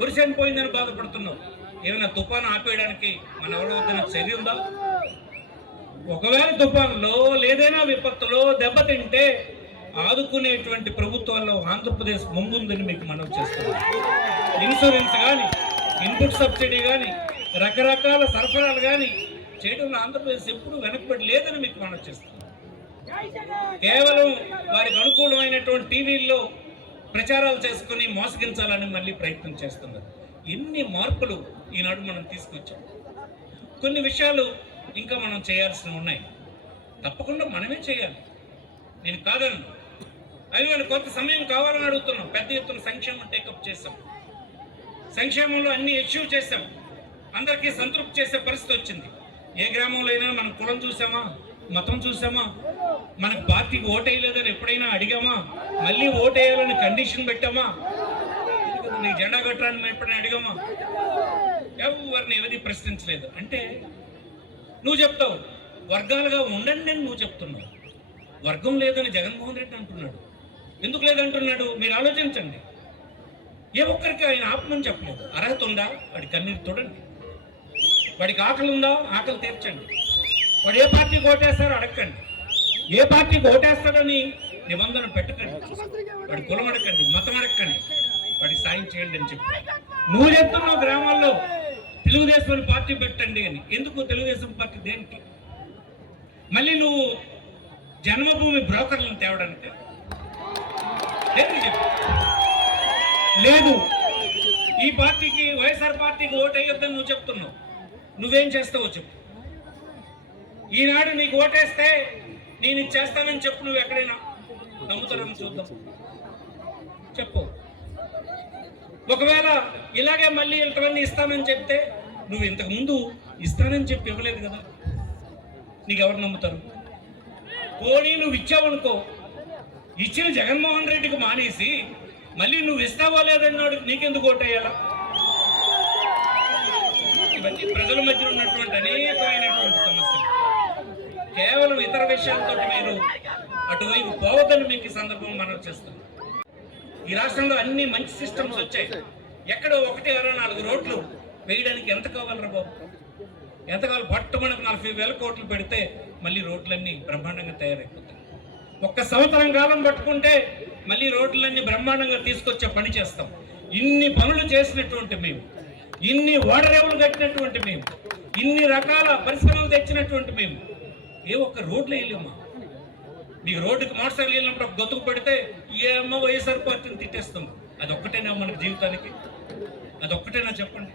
వరిసైపోయిందని బాధపడుతున్నావు. ఏమైనా తుఫాను ఆపేయడానికి మన ఎవరు వద్ద చర్య ఉందా? ఒకవేళ తుఫాన్లో లేదైనా విపత్తులో దెబ్బతింటే ఆదుకునేటువంటి ప్రభుత్వాల్లో ఆంధ్రప్రదేశ్ ముందుందని మీకు మనవి చేస్తున్నాం. ఇన్సూరెన్స్ కానీ, ఇన్పుట్ సబ్సిడీ కానీ, రకరకాల సరఫరాలు కానీ చేయడంలో ఆంధ్రప్రదేశ్ ఎప్పుడు వెనకబడి లేదని మీకు మనవి చేస్తున్నాం. కేవలం వారికి అనుకూలమైనటువంటి టీవీల్లో ప్రచారాలు చేసుకుని మోసగించాలని మళ్ళీ ప్రయత్నం చేస్తున్నారు. ఎన్ని మార్పులు ఈనాడు మనం తీసుకొచ్చాం. కొన్ని విషయాలు ఇంకా మనం చేయాల్సినవి ఉన్నాయి, తప్పకుండా మనమే చేయాలి, నేను కాదను. అవి కొంత సమయం కావాలని అడుగుతున్నాం. పెద్ద ఎత్తున సంక్షేమం టేకప్ చేసాం, సంక్షేమంలో అన్ని అచీవ్ చేసాం, అందరికీ సంతృప్తి చేసే పరిస్థితి వచ్చింది. ఏ గ్రామంలో అయినా మనం కులం చూసామా, మతం చూసామా, మనకు పార్టీకి ఓటేయలేదని ఎప్పుడైనా అడిగామా, మళ్ళీ ఓటేయాలని కండిషన్ పెట్టామా, నీ జెండా కట్టడానికి ఎప్పుడైనా అడిగామా? ఎవరిని ఏది ప్రశ్నించలేదు. అంటే నువ్వు చెప్తావు వర్గాలుగా ఉండండి అని నువ్వు చెప్తున్నావు, వర్గం లేదని జగన్మోహన్ రెడ్డి అంటున్నాడు. ఎందుకు లేదంటున్నాడు మీరు ఆలోచించండి. ఏ ఒక్కరికి ఆయన ఆపమని చెప్పలేదు. అర్హత ఉందా? వాడి కన్నీరు తోడండి. వాడికి ఆకలి ఉందా? ఆకలి తీర్చండి. వాడు ఏ పార్టీకి ఓటేస్తారో అడగండి. ఏ పార్టీకి ఓటేస్తాడని నిబంధన పెట్టకండి. వాడి కులం అడగండి, మతం అడగండి, వాడికి సాయం చేయండి అని చెప్పి నువ్వు చెప్తున్నావు. గ్రామాల్లో తెలుగుదేశం పార్టీ పెట్టండి అని. ఎందుకు తెలుగుదేశం పార్టీ? దేనికి? మళ్ళీ నువ్వు జన్మభూమి బ్రోకర్లను తేవడానికి లేదు. ఈ పార్టీకి, వైఎస్ఆర్ పార్టీకి ఓటు వేయొద్దని నువ్వు చెప్తున్నావు. నువ్వేం చేస్తావో చెప్పు. ఈనాడు నీకు ఓటేస్తే నేను ఇది చేస్తానని చెప్పు. నువ్వు ఎక్కడైనా నమ్ముతారని చూద్దాం, చెప్పు. ఒకవేళ ఇలాగే మళ్ళీ ఇంతమంది ఇస్తానని చెప్తే, నువ్వు ఇంతకు ముందు ఇస్తానని చెప్పి ఇవ్వలేదు కదా, నీకు ఎవరు నమ్ముతారు? పోనీ నువ్వు ఇచ్చావనుకో, ఇచ్చిన జగన్మోహన్ రెడ్డికి మానేసి మళ్ళీ నువ్వు ఇస్తావో లేదన్నాడు నీకెందుకు ఓటేయాలా? ఇవన్నీ ప్రజల మధ్య ఉన్నటువంటి అనేకమైనటువంటి సమస్యలు. కేవలం ఇతర విషయాలతో మీరు అటువైపు పోవద్దని మీకు ఈ సందర్భంగా మనం చేస్తున్నాం. ఈ రాష్ట్రంలో అన్ని మంచి సిస్టమ్స్ వచ్చాయి. ఎక్కడో 1-4 రోడ్లు వేయడానికి ఎంత కావాలరా బాబు? ఎంత కావాలి? పట్టుమనకు 40,000 కోట్లు పెడితే మళ్ళీ రోడ్లన్నీ బ్రహ్మాండంగా తయారైపోతాయి. ఒక్క సంవత్సరం కాలం పట్టుకుంటే మళ్ళీ రోడ్లన్నీ బ్రహ్మాండంగా తీసుకొచ్చే పని చేస్తాం. ఇన్ని పనులు చేసినటువంటి మేము, ఇన్ని ఓడరేవులు కట్టినటువంటి మేము, ఇన్ని రకాల పరిశ్రమలు తెచ్చినటువంటి మేము ఏ ఒక్క రోడ్లు వేయలేమా? మీకు రోడ్డుకి మోటార్ సైకిల్ వెళ్ళినప్పుడు ఒక గొతుకు పెడితే ఏమో వైఎస్ఆర్ పార్టీని తిట్టేస్తాం. అదొక్కటేనా మనకి జీవితానికి? అదొక్కటేనా చెప్పండి?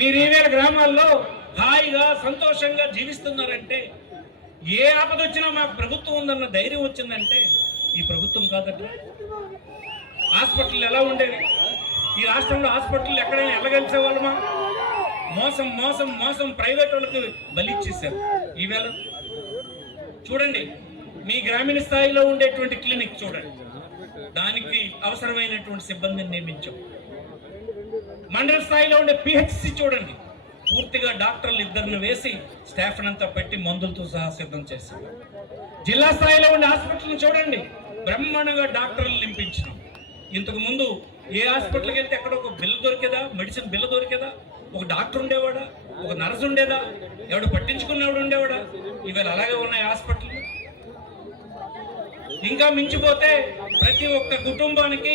మీరు 20,000 గ్రామాల్లో హాయిగా సంతోషంగా జీవిస్తున్నారంటే, ఏ ఆపద వచ్చినా మాకు ప్రభుత్వం ఉందన్న ధైర్యం వచ్చిందంటే ఈ ప్రభుత్వం కాదట. హాస్పిటల్ ఎలా ఉండేవి? ఈ రాష్ట్రంలో హాస్పిటల్ ఎక్కడైనా ఎల్లగలిసే వాళ్ళమా? మోసం మోసం మోసం ప్రైవేట్ వాళ్ళకి బలిచ్చేశారు. ఈవేళ చూడండి, మీ గ్రామీణ స్థాయిలో ఉండేటువంటి క్లినిక్ చూడండి, దానికి అవసరమైనటువంటి సిబ్బందిని నియమించాం. మండల స్థాయిలో ఉండే పిహెచ్సి చూడండి, పూర్తిగా డాక్టర్లు 2 వేసి స్టాఫ్ అంతా పెట్టి మందులతో సహా సిద్ధం చేశాం. జిల్లా స్థాయిలో ఉండే హాస్పిటల్ని చూడండి, బ్రహ్మాండంగా డాక్టర్లు నింపించినాం. ఇంతకు ముందు ఏ హాస్పిటల్కి వెళ్తే ఎక్కడ ఒక బిల్లు దొరికేదా? మెడిసిన్ బిల్లు దొరికేదా? ఒక డాక్టర్ ఉండేవాడా? ఒక నర్సు ఉండేదా? ఎవడు పట్టించుకునేవాడు ఉండేవాడా? ఇవాళ అలాగే ఉన్నాయి హాస్పిటల్. ఇంకా మించిపోతే ప్రతి ఒక్క కుటుంబానికి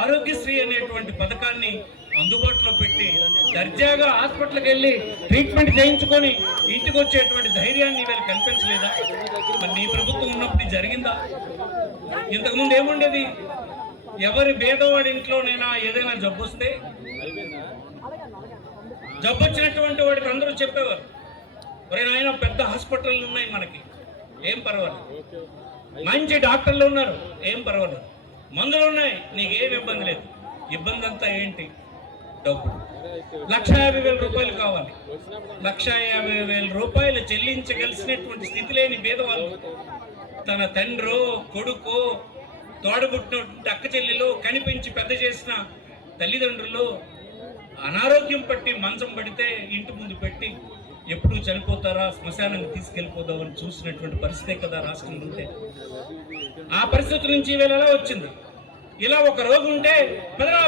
ఆరోగ్యశ్రీ అనేటువంటి పథకాన్ని అందుబాటులో పెట్టి దర్జాగా హాస్పిటల్కి వెళ్ళి ట్రీట్మెంట్ చేయించుకొని ఇంటికి వచ్చేటువంటి ధైర్యాన్ని వీళ్ళు కల్పించలేదా? మరి నీ ప్రభుత్వం ఉన్నప్పుడు జరిగిందా? ఇంతకుముందు ఏముండేది? ఎవరి పేదవాడి ఇంట్లోనైనా ఏదైనా జబ్బు వస్తే, జబ్బు వచ్చినటువంటి వాడికి అందరూ చెప్పేవారు, ఒరే నాయన పెద్ద హాస్పిటళ్ళు ఉన్నాయి మనకి, ఏం పర్వాలేదు, మంచి డాక్టర్లు ఉన్నారు, ఏం పర్వాలేదు, మందులు ఉన్నాయి, నీకేం ఇబ్బంది లేదు. ఇబ్బంది అంతా ఏంటి? డబ్బు. 1,50,000 రూపాయలు కావాలి. 1,50,000 రూపాయలు చెల్లించగలిసినటువంటి స్థితి లేని పేదవాళ్ళు తన తండ్రో కొడుకో తోడబుట్టినటువంటి అక్క చెల్లెలు కనిపించి పెద్ద చేసిన తల్లిదండ్రులు అనారోగ్యం పట్టి మంచం పడితే ఇంటి ముందు పెట్టి ఎప్పుడు చనిపోతారా, శ్మశానానికి తీసుకెళ్ళిపోదామని చూసినటువంటి పరిస్థితే కదా రాష్ట్రంలో ఉంటే. ఆ పరిస్థితి నుంచి ఈవేళ ఎలా వచ్చింది? ఇలా ఒక రోగి ఉంటే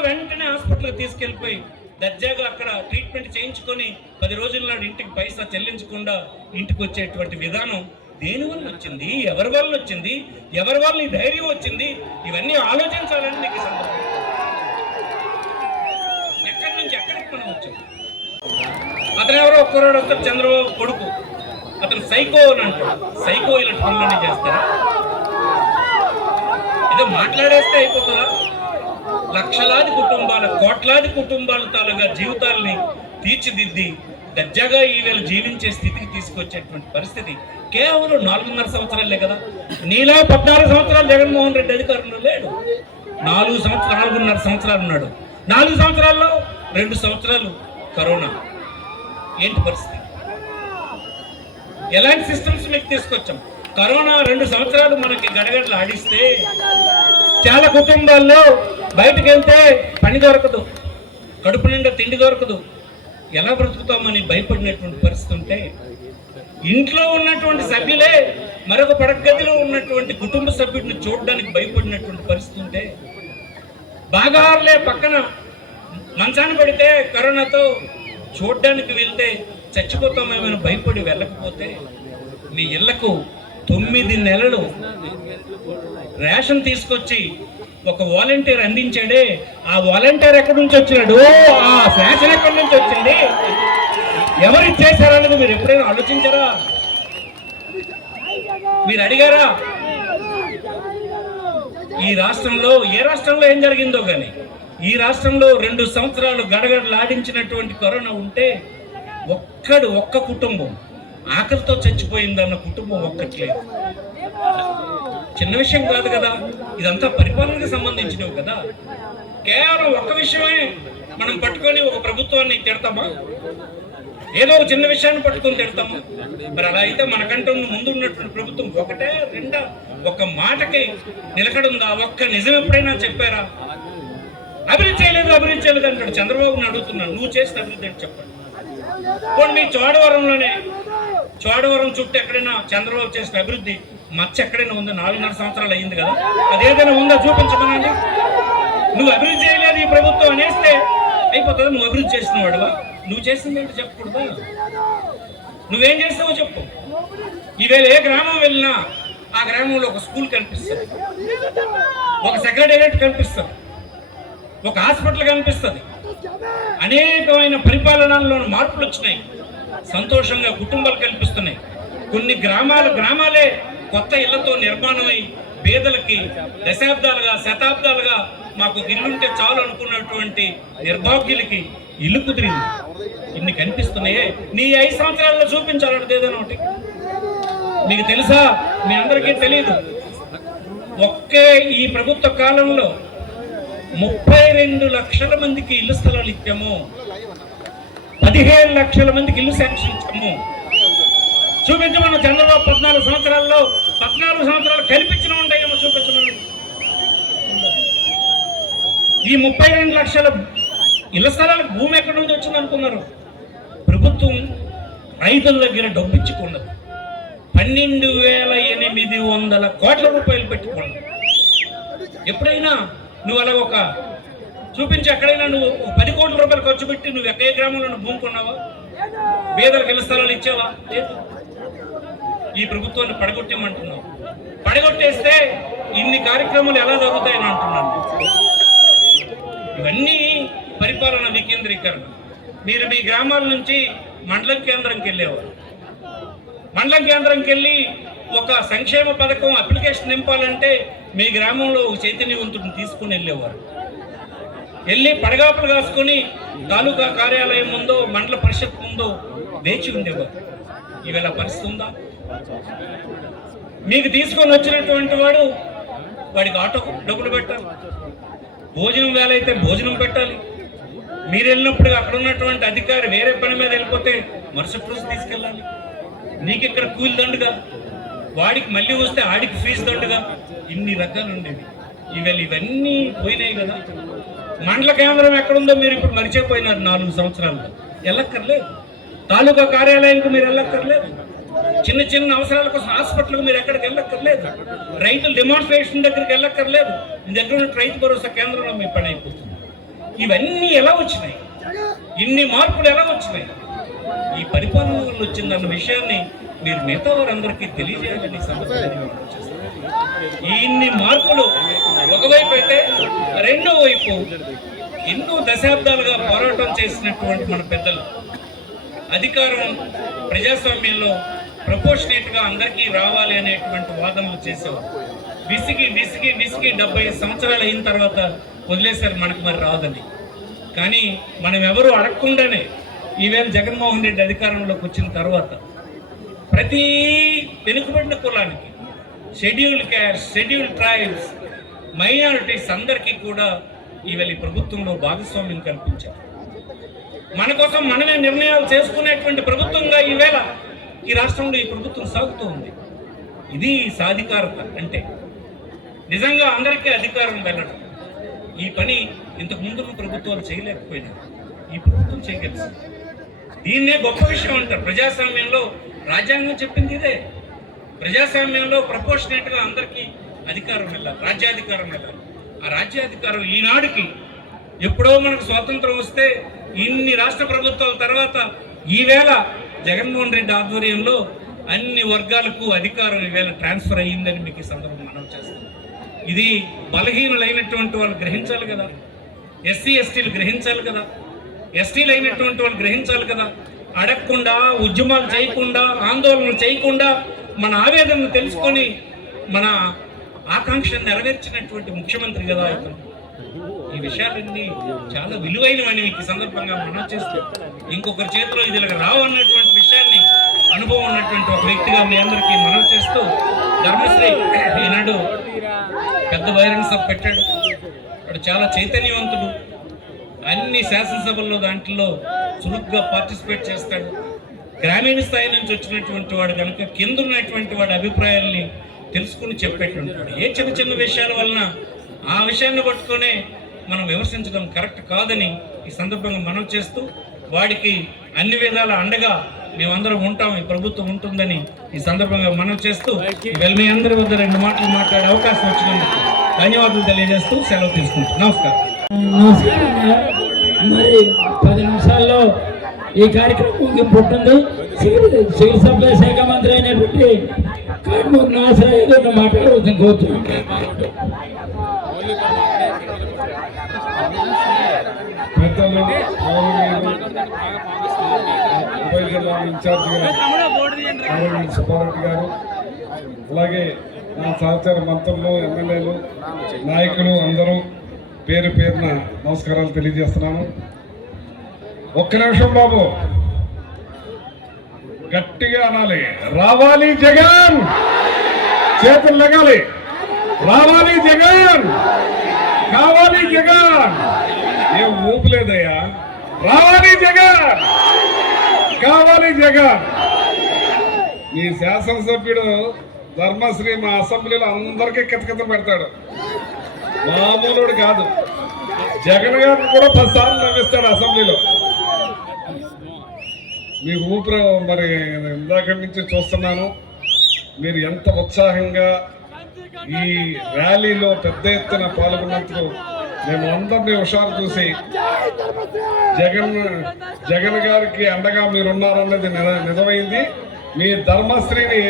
వెంటనే హాస్పిటల్కి తీసుకెళ్ళిపోయి దర్జాగా అక్కడ ట్రీట్మెంట్ చేయించుకొని 10 రోజుల నాడు ఇంటికి పైసా చెల్లించకుండా ఇంటికి వచ్చేటువంటి విధానం దేని వల్ల వచ్చింది? ఎవరి వల్ల వచ్చింది? ఎవరి వల్ల ఈ ధైర్యం వచ్చింది? ఇవన్నీ ఆలోచించాలని నీకు సందర్భం. ఎక్కడి నుంచి ఎక్కడికి మనం వచ్చింది? అతను ఎవరో ఒక్కరోడు వస్తారు, చంద్రబాబు కొడుకు, అతను సైకో అని అంటాడు. సైకో ఇలాంటి పనులన్నీ చేస్తారా? ఏదో మాట్లాడేస్తే అయిపోతుందా? లక్షలాది కుటుంబాల, కోట్లాది కుటుంబాల తాలూగా జీవితాలని తీర్చిదిద్ది దర్జాగా ఈవేళ జీవించే స్థితికి తీసుకొచ్చేటువంటి పరిస్థితి కేవలం 4.5 సంవత్సరాలే కదా. నీలా 14 సంవత్సరాలు జగన్మోహన్ రెడ్డి అధికారంలో లేడు. 4.5 సంవత్సరాలు ఉన్నాడు. 4 సంవత్సరాల్లో 2 సంవత్సరాలు కరోనా. ఏంటి పరిస్థితి? ఎలాంటి సిస్టమ్స్ మీకు తీసుకొచ్చాం? కరోనా 2 సంవత్సరాలు మనకి గడగడలు ఆడిస్తే చాలా కుటుంబాల్లో బయటకు వెళ్తే పని దొరకదు, కడుపు నిండా తిండి దొరకదు, ఎలా బ్రతుకుతామని భయపడినటువంటి పరిస్థితి ఉంటే, ఇంట్లో ఉన్నటువంటి సభ్యులే మరొక పడగదిలో ఉన్నటువంటి కుటుంబ సభ్యుడిని చూడడానికి భయపడినటువంటి పరిస్థితి ఉంటే, బాగాలే పక్కన మంచాన్ని పడితే కరోనాతో చూడడానికి వెళ్తే చచ్చిపోతామేమైనా భయపడి వెళ్ళకపోతే, మీ ఇళ్లకు 9 నెలలు రేషన్ తీసుకొచ్చి ఒక వాలంటీర్ అందించాడే, ఆ వాలంటీర్ ఎక్కడి నుంచి వచ్చినాడు? ఆ రేషన్ ఎక్కడి నుంచి వచ్చింది? ఎవరు ఇచ్చేసారన్నది మీరు ఎప్పుడైనా ఆలోచించారా? మీరు అడిగారా? ఈ రాష్ట్రంలో, ఏ రాష్ట్రంలో ఏం జరిగిందో కానీ, ఈ రాష్ట్రంలో 2 సంవత్సరాలు గడగడలాడించినటువంటి కరోనా ఉంటే ఒక్క కుటుంబం ఆకలితో చచ్చిపోయిందన్న కుటుంబం ఒక్కట్లేదు. చిన్న విషయం కాదు కదా, ఇదంతా పరిపాలనకు సంబంధించినవి కదా. కేవలం ఒక్క విషయమే మనం పట్టుకొని ఒక ప్రభుత్వాన్ని తిడతామా? ఏదో ఒక చిన్న విషయాన్ని పట్టుకొని తిడతామా? మరి అలా అయితే మనకంటే ముందు ఉన్నటువంటి ప్రభుత్వం ఒకటే రెండా ఒక మాటకి నిలకడుందా? ఒక్క నిజం ఎప్పుడైనా చెప్పారా? అభివృద్ధి చేయలేదు అంటాడు. చంద్రబాబుని అడుగుతున్నాను, నువ్వు చేసిన అభివృద్ధి అని చెప్పండి. పోనీ మీ చోడవరం చుట్టూ ఎక్కడైనా చంద్రబాబు చేసిన అభివృద్ధి మచ్చ ఎక్కడైనా ఉందా? 4.5 సంవత్సరాలు అయ్యింది కదా, అదేదైనా ఉందా? చూపించమనండి. నువ్వు అభివృద్ధి చేయలేదు ఈ ప్రభుత్వం అనేస్తే అయిపోతుందా? నువ్వు అభివృద్ధి చేసిన వాడువా? నువ్వు చేసింది ఏంటి చెప్పకూడదా? నువ్వేం చేస్తావో చెప్పు. ఈవేళ ఏ గ్రామం వెళ్ళినా ఆ గ్రామంలో ఒక స్కూల్ కనిపిస్తుంది, ఒక సెక్రటేరియట్ కనిపిస్తుంది, ఒక హాస్పిటల్ కనిపిస్తుంది. అనేకమైన పరిపాలనలో మార్పులు వచ్చినాయి. సంతోషంగా కుటుంబాలు కల్పిస్తున్నాయి. కొన్ని గ్రామాలే కొత్త ఇళ్లతో నిర్మాణమై పేదలకి దశాబ్దాలుగా శతాబ్దాలుగా మాకు ఇల్లుంటే చాలు అనుకున్నటువంటి నిర్భాగ్యులకి ఇల్లు కుదిరింది. ఇన్ని కనిపిస్తున్నాయే. నీ 5 సంవత్సరాల్లో చూపించాలంటే ఏదైనా ఒకటి. మీకు తెలుసా? మీ అందరికీ తెలియదు. ఒకే ఈ ప్రభుత్వ కాలంలో 32 లక్షల మందికి ఇల్లు స్థలాలు ఇచ్చాము, 15 లక్షల మందికి ఇల్లు శాంక్షన్ ఇచ్చాము. చూపించమను. చంద్రబాబు 14 సంవత్సరాల్లో 14 సంవత్సరాలు కల్పించిన ఉంటాయేమో చూపించమను. ఈ 32 లక్షల ఇళ్ల స్థలాలకు భూమి ఎక్కడి నుంచి వచ్చింది అనుకున్నారు? ప్రభుత్వం రైతుల దగ్గర డబ్బిచ్చుకున్నది. 12,800 కోట్ల రూపాయలు పెట్టుకున్నది. ఎప్పుడైనా నువ్వు అలా ఒక చూపించి ఎక్కడైనా నువ్వు 10 కోట్ల రూపాయలు ఖర్చు పెట్టి నువ్వు ఎక్కడ గ్రామంలో భూమి కొన్నావా? పేదలకు ఇళ్ల స్థలాలు ఇచ్చావా? లేదు. ఈ ప్రభుత్వాన్ని పడగొట్టేమంటున్నావు. పడగొట్టేస్తే ఇన్ని కార్యక్రమాలు ఎలా జరుగుతాయని అంటున్నాను. ఇవన్నీ పరిపాలన వికేంద్రీకరణ. మీరు మీ గ్రామాల నుంచి మండలం కేంద్రంకి వెళ్ళేవారు. మండలం కేంద్రంకి వెళ్ళి ఒక సంక్షేమ పథకం అప్లికేషన్ నింపాలంటే మీ గ్రామంలో ఒక చైతన్యవంతుడిని తీసుకుని వెళ్ళేవారు. వెళ్ళి పడగాపులు కాసుకొని తాలూకా కార్యాలయం ముందో మండల పరిషత్ ముందో వేచి ఉండేవారు. ఇవాళ పరిస్థితి ఉందా? మీకు తీసుకొని వచ్చినటువంటి వాడికి ఆటో డబ్బులు పెట్టాలి, భోజనం వేళ అయితే భోజనం పెట్టాలి. మీరు వెళ్ళినప్పుడు అక్కడ ఉన్నటువంటి అధికారి వేరే పని మీద వెళ్ళిపోతే మరుసటి రోజు తీసుకెళ్ళాలి. నీకు ఇక్కడ కూలి దండుగా, వాడికి మళ్ళీ వస్తే ఆడికి ఫీజు దండుగా, ఇన్ని రకాలు ఉండేవి. ఇవాళ ఇవన్నీ పోయినాయి కదా. మండల కేంద్రం ఎక్కడుందో మీరు ఇప్పుడు మరిచిపోయినారు 4 సంవత్సరాలు. వెళ్ళక్కర్లేదు. తాలూకా కార్యాలయానికి మీరు వెళ్ళక్కర్లేదు. చిన్న చిన్న అవసరాల కోసం హాస్పిటల్కి మీరు ఎక్కడికి వెళ్ళక్కర్లేదు. రైతుల డెమాన్స్ట్రేషన్ దగ్గరికి వెళ్ళక్కర్లేదు. మీ దగ్గర ఉన్న రైతు భరోసా కేంద్రంలో మీ పని అయిపోతుంది. ఇవన్నీ ఎలా వచ్చినాయి? ఇన్ని మార్పులు ఎలా వచ్చినాయి? ఈ పరిపాలన వల్ల వచ్చిందన్న విషయాన్ని మీరు మిగతా వారందరికీ తెలియజేయాలని సందర్భంగా ఇన్ని మార్పులు ఒకవైపు అయితే, రెండో వైపు ఎన్నో దశాబ్దాలుగా పోరాటం చేసినటువంటి మన పెద్దలు అధికారం ప్రజాస్వామ్యంలో ప్రపోర్షనేట్గా అందరికీ రావాలి అనేటువంటి వాదనలు చేసేవారు. విసిగి 75 సంవత్సరాలు అయిన తర్వాత వదిలేశారు మనకు మరి రాదని. కానీ మనం ఎవరు అడగకుండానే ఈవేళ జగన్మోహన్ రెడ్డి అధికారంలోకి వచ్చిన తర్వాత ప్రతి వెనుకబడిన కులానికి, scheduled caste, scheduled tribes, minorities అందరికీ కూడా ఈవేళ ఈ ప్రభుత్వంలో భాగస్వామ్యం కల్పించారు. మన కోసం మనమే నిర్ణయాలు చేసుకునేటువంటి ప్రభుత్వంగా ఈవేళ ఈ రాష్ట్రంలో ఈ ప్రభుత్వం సాగుతూ ఉంది. ఇది సాధికారత అంటే. నిజంగా అందరికీ అధికారం వెళ్ళడం. ఈ పని ఇంతకు ముందు ప్రభుత్వాలు చేయలేకపోయినాయి. ఈ ప్రభుత్వం చేయగలిసింది. దీన్నే గొప్ప విషయం అంటారు. ప్రజాస్వామ్యంలో రాజ్యాంగం చెప్పింది ఇదే. ప్రజాస్వామ్యంలో ప్రపోర్షనేట్గా అందరికీ అధికారం వెళ్ళాలి, రాజ్యాధికారం వెళ్ళాలి. ఆ రాజ్యాధికారం ఈనాడికి, ఎప్పుడో మనకు స్వాతంత్రం వస్తే ఇన్ని రాష్ట్ర ప్రభుత్వాల తర్వాత ఈవేళ జగన్మోహన్ రెడ్డి ఆధ్వర్యంలో అన్ని వర్గాలకు అధికారం ఈవేళ ట్రాన్స్ఫర్ అయ్యిందని మీకు ఈ సందర్భం మనం చేస్తాం. ఇది బలహీనులైనటువంటి వాళ్ళు గ్రహించాలి కదా, ఎస్సీ ఎస్టీలు గ్రహించాలి కదా, ఎస్టీలు అయినటువంటి వాళ్ళు గ్రహించాలి కదా. అడగకుండా, ఉద్యమాలు చేయకుండా, ఆందోళనలు చేయకుండా మన ఆవేదనను తెలుసుకొని మన ఆకాంక్షను నెరవేర్చినటువంటి ముఖ్యమంత్రి కదా ఇతను. ఈ విషయాలన్నీ చాలా విలువైనవని మీకు సందర్భంగా మనం చేస్తూ, ఇంకొకరి చేతిలో ఇది రావు అన్నటువంటి విషయాన్ని అనుభవం ఉన్నటువంటి ఒక వ్యక్తిగా మీ అందరికీ మనం చేస్తూ, ధర్మశ్రీ ఈనాడు పెద్ద బహిరంగ సభ పెట్టాడు. వాడు చాలా చైతన్యవంతుడు. అన్ని శాసనసభల్లో దాంట్లో చురుగ్గా పార్టిసిపేట్ చేస్తాడు. గ్రామీణ స్థాయి నుంచి వచ్చినటువంటి వాడు కనుక కింద ఉన్నటువంటి వాడి అభిప్రాయాల్ని తెలుసుకుని చెప్పేటువంటి వాడు. ఏ చిన్న చిన్న విషయాల వలన ఆ విషయాన్ని పట్టుకొనే మనం విమర్శించడం కరెక్ట్ కాదని ఈ సందర్భంగా మనం చేస్తూ, వాడికి అన్ని విధాల అండగా మేమందరం ఉంటాం, ఈ ప్రభుత్వం ఉంటుందని ఈ సందర్భంగా మనం చేస్తూ, మీ అందరి వద్ద 2 మాటలు మాట్లాడే అవకాశం వచ్చినందుకు ధన్యవాదాలు తెలియజేస్తూ సెలవు తీసుకుంటాం. నమస్కారం. మరి 10 నిమిషాల్లో ఈ కార్యక్రమం ముగింపు ఉంటుంది. సివిల్ సప్లై శాఖ మంత్రి అయినటువంటి కాట్మూరు నాగేశ్వరరావు ఏదో మాట్లాడవలసిన కోరుతున్నాం. పెద్దలు, ఉభయ జిల్లా ఇన్ఛార్జి గారు సుబ్బారెడ్డి గారు, అలాగే నా సహచర మంత్రులు, ఎమ్మెల్యేలు, నాయకులు అందరూ పేరు పేరున నమస్కారాలు తెలియజేస్తున్నాను. ఒక్క నిమిషం బాబు, గట్టిగా అనాలి, రావాలి జగన్, చేతులు లగాలి, రావాలి జగన్, కావాలి జగన్. ఏం ఊపులేదయ్యా, రావాలి జగన్, కావాలి జగన్. మీ శాసనసభ్యుడు ధర్మశ్రీ మా అసెంబ్లీలో అందరికీ కితకిత పెడతాడు. మామూలుడు కాదు. జగన్ గారు కూడా 10 సార్లు నవ్విస్తాడు అసెంబ్లీలో. మీ ఊపిరి మరి ఇందాక నుంచి చూస్తున్నాను, మీరు ఎంత ఉత్సాహంగా ఈ ర్యాలీలో పెద్ద ఎత్తున పాల్గొన్నందుకు మేము అందరినీ హుషారు చూసి జగన్ గారికి అండగా మీరున్నారన్నది నిజమైంది. మీ ధర్మశ్రీని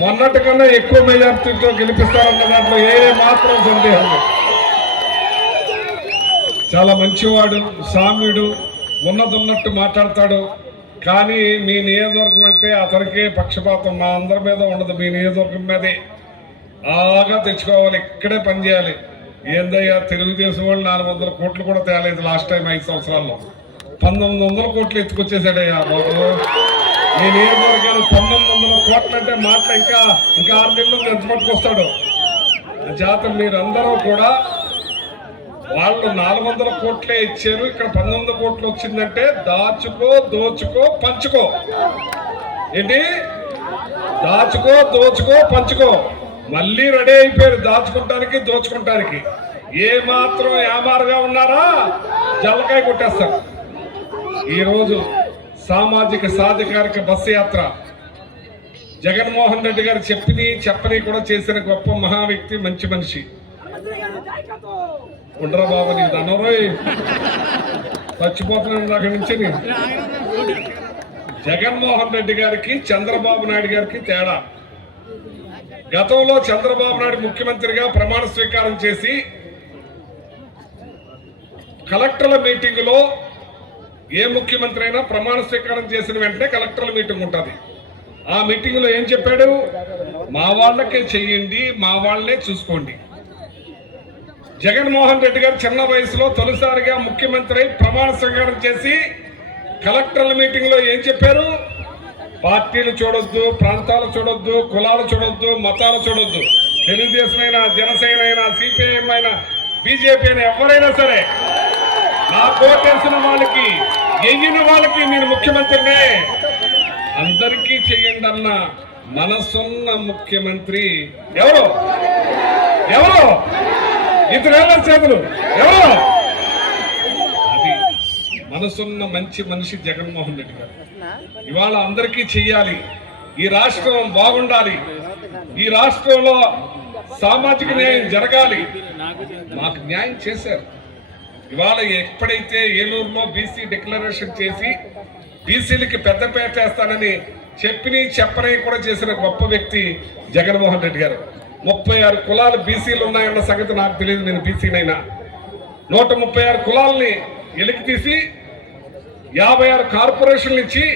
మొన్నటి కన్నా ఎక్కువ మెజార్టీతో గెలిపిస్తారన్న దాంట్లో ఏ మాత్రం సందేహం లేదు. చాలా మంచివాడు, సామ్యుడు, ఉన్నట్టు మాట్లాడతాడు. కానీ మీ నియోజకవర్గం అంటే అతనికే పక్షపాతం, మా అందరి మీద ఉండదు, మీ నియోజకవర్గం మీదే బాగా తెచ్చుకోవాలి, ఇక్కడే పనిచేయాలి. ఏందయ్యా తెలుగుదేశం వాళ్ళు 400 కోట్లు కూడా తేలేదు లాస్ట్ టైం 5 సంవత్సరాల్లో. 1900 కోట్లు ఎత్తుకొచ్చేసాడయ్యా బాబు. మీ నియోజకవర్గాలు 1900 కోట్లు అంటే మాట ఇంకా 6 నెలలు ఎంత పట్టుకొస్తాడు. జాతర మీరందరూ కూడా వాళ్ళు 400 కోట్లే ఇచ్చారు, ఇక్కడ 19 కోట్లు వచ్చిందంటే దాచుకో, దోచుకో, పంచుకో. ఏంటి? దాచుకో, దోచుకో, పంచుకో. మళ్ళీ రెడీ అయిపోయారు దాచుకుంటానికి, దోచుకుంటానికి. ఏ మాత్రం యామారుగా ఉన్నారా జల్లకాయ కొట్టేస్తారు. ఈరోజు సామాజిక సాధికారిక బస్సు యాత్ర జగన్మోహన్ రెడ్డి గారు చెప్పని కూడా చేసిన గొప్ప మహా వ్యక్తి, మంచి మనిషి. ఉండరా బాబు నీకు అనరోయ్, చచ్చిపోతున్నాను దాకా నుంచి. జగన్మోహన్ రెడ్డి గారికి చంద్రబాబు నాయుడు గారికి తేడా. గతంలో చంద్రబాబు నాయుడు ముఖ్యమంత్రిగా ప్రమాణ స్వీకారం చేసి కలెక్టర్ల మీటింగులో, ఏ ముఖ్యమంత్రి అయినా ప్రమాణ స్వీకారం చేసిన వెంటనే కలెక్టర్ల మీటింగ్ ఉంటుంది. ఆ మీటింగ్లో ఏం చెప్పాడు? మా వాళ్ళకే చెయ్యండి, మా వాళ్ళనే చూసుకోండి. జగన్మోహన్ రెడ్డి గారు చిన్న వయసులో తొలిసారిగా ముఖ్యమంత్రి ప్రమాణ స్వీకారం చేసి కలెక్టర్ల మీటింగ్లో ఏం చెప్పారు? పార్టీలు చూడొద్దు, ప్రాంతాలు చూడొద్దు, కులాలు చూడొద్దు, మతాలు చూడొద్దు. తెలుగుదేశమైనా, జనసేన అయినా, సిపిఐఎం అయినా, బీజేపీ అయినా, ఎవరైనా సరే నా కోటేసిన వాళ్ళకి, ఎగిన వాళ్ళకి నేను ముఖ్యమంత్రినే, అందరికీ చెయ్యండి అన్న మనసున్న ముఖ్యమంత్రి ఎవరు? ఎవరు? ఇతరుల చేతులు ఎవరు? అది మనసున్న మంచి మనిషి జగన్మోహన్ రెడ్డి గారు. ఇవాళ అందరికీ చెయ్యాలి, ఈ రాష్ట్రం బాగుండాలి, ఈ రాష్ట్రంలో సామాజిక న్యాయం జరగాలి. మాకు న్యాయం చేశారు. ఇవాళ ఎప్పుడైతే ఏలూరులో బీసీ డిక్లరేషన్ చేసి బీసీలకి పెద్దపేట చేస్తానని చెప్పని కూడా చేసిన గొప్ప వ్యక్తి జగన్మోహన్ రెడ్డి గారు. 36 కులాలు బీసీలు ఉన్నాయన్న సంగతి నాకు తెలియదు, నేను బీసీనైనా. 136 కులాలని ఎలికి తీసి 56 కార్పొరేషన్లు ఇచ్చి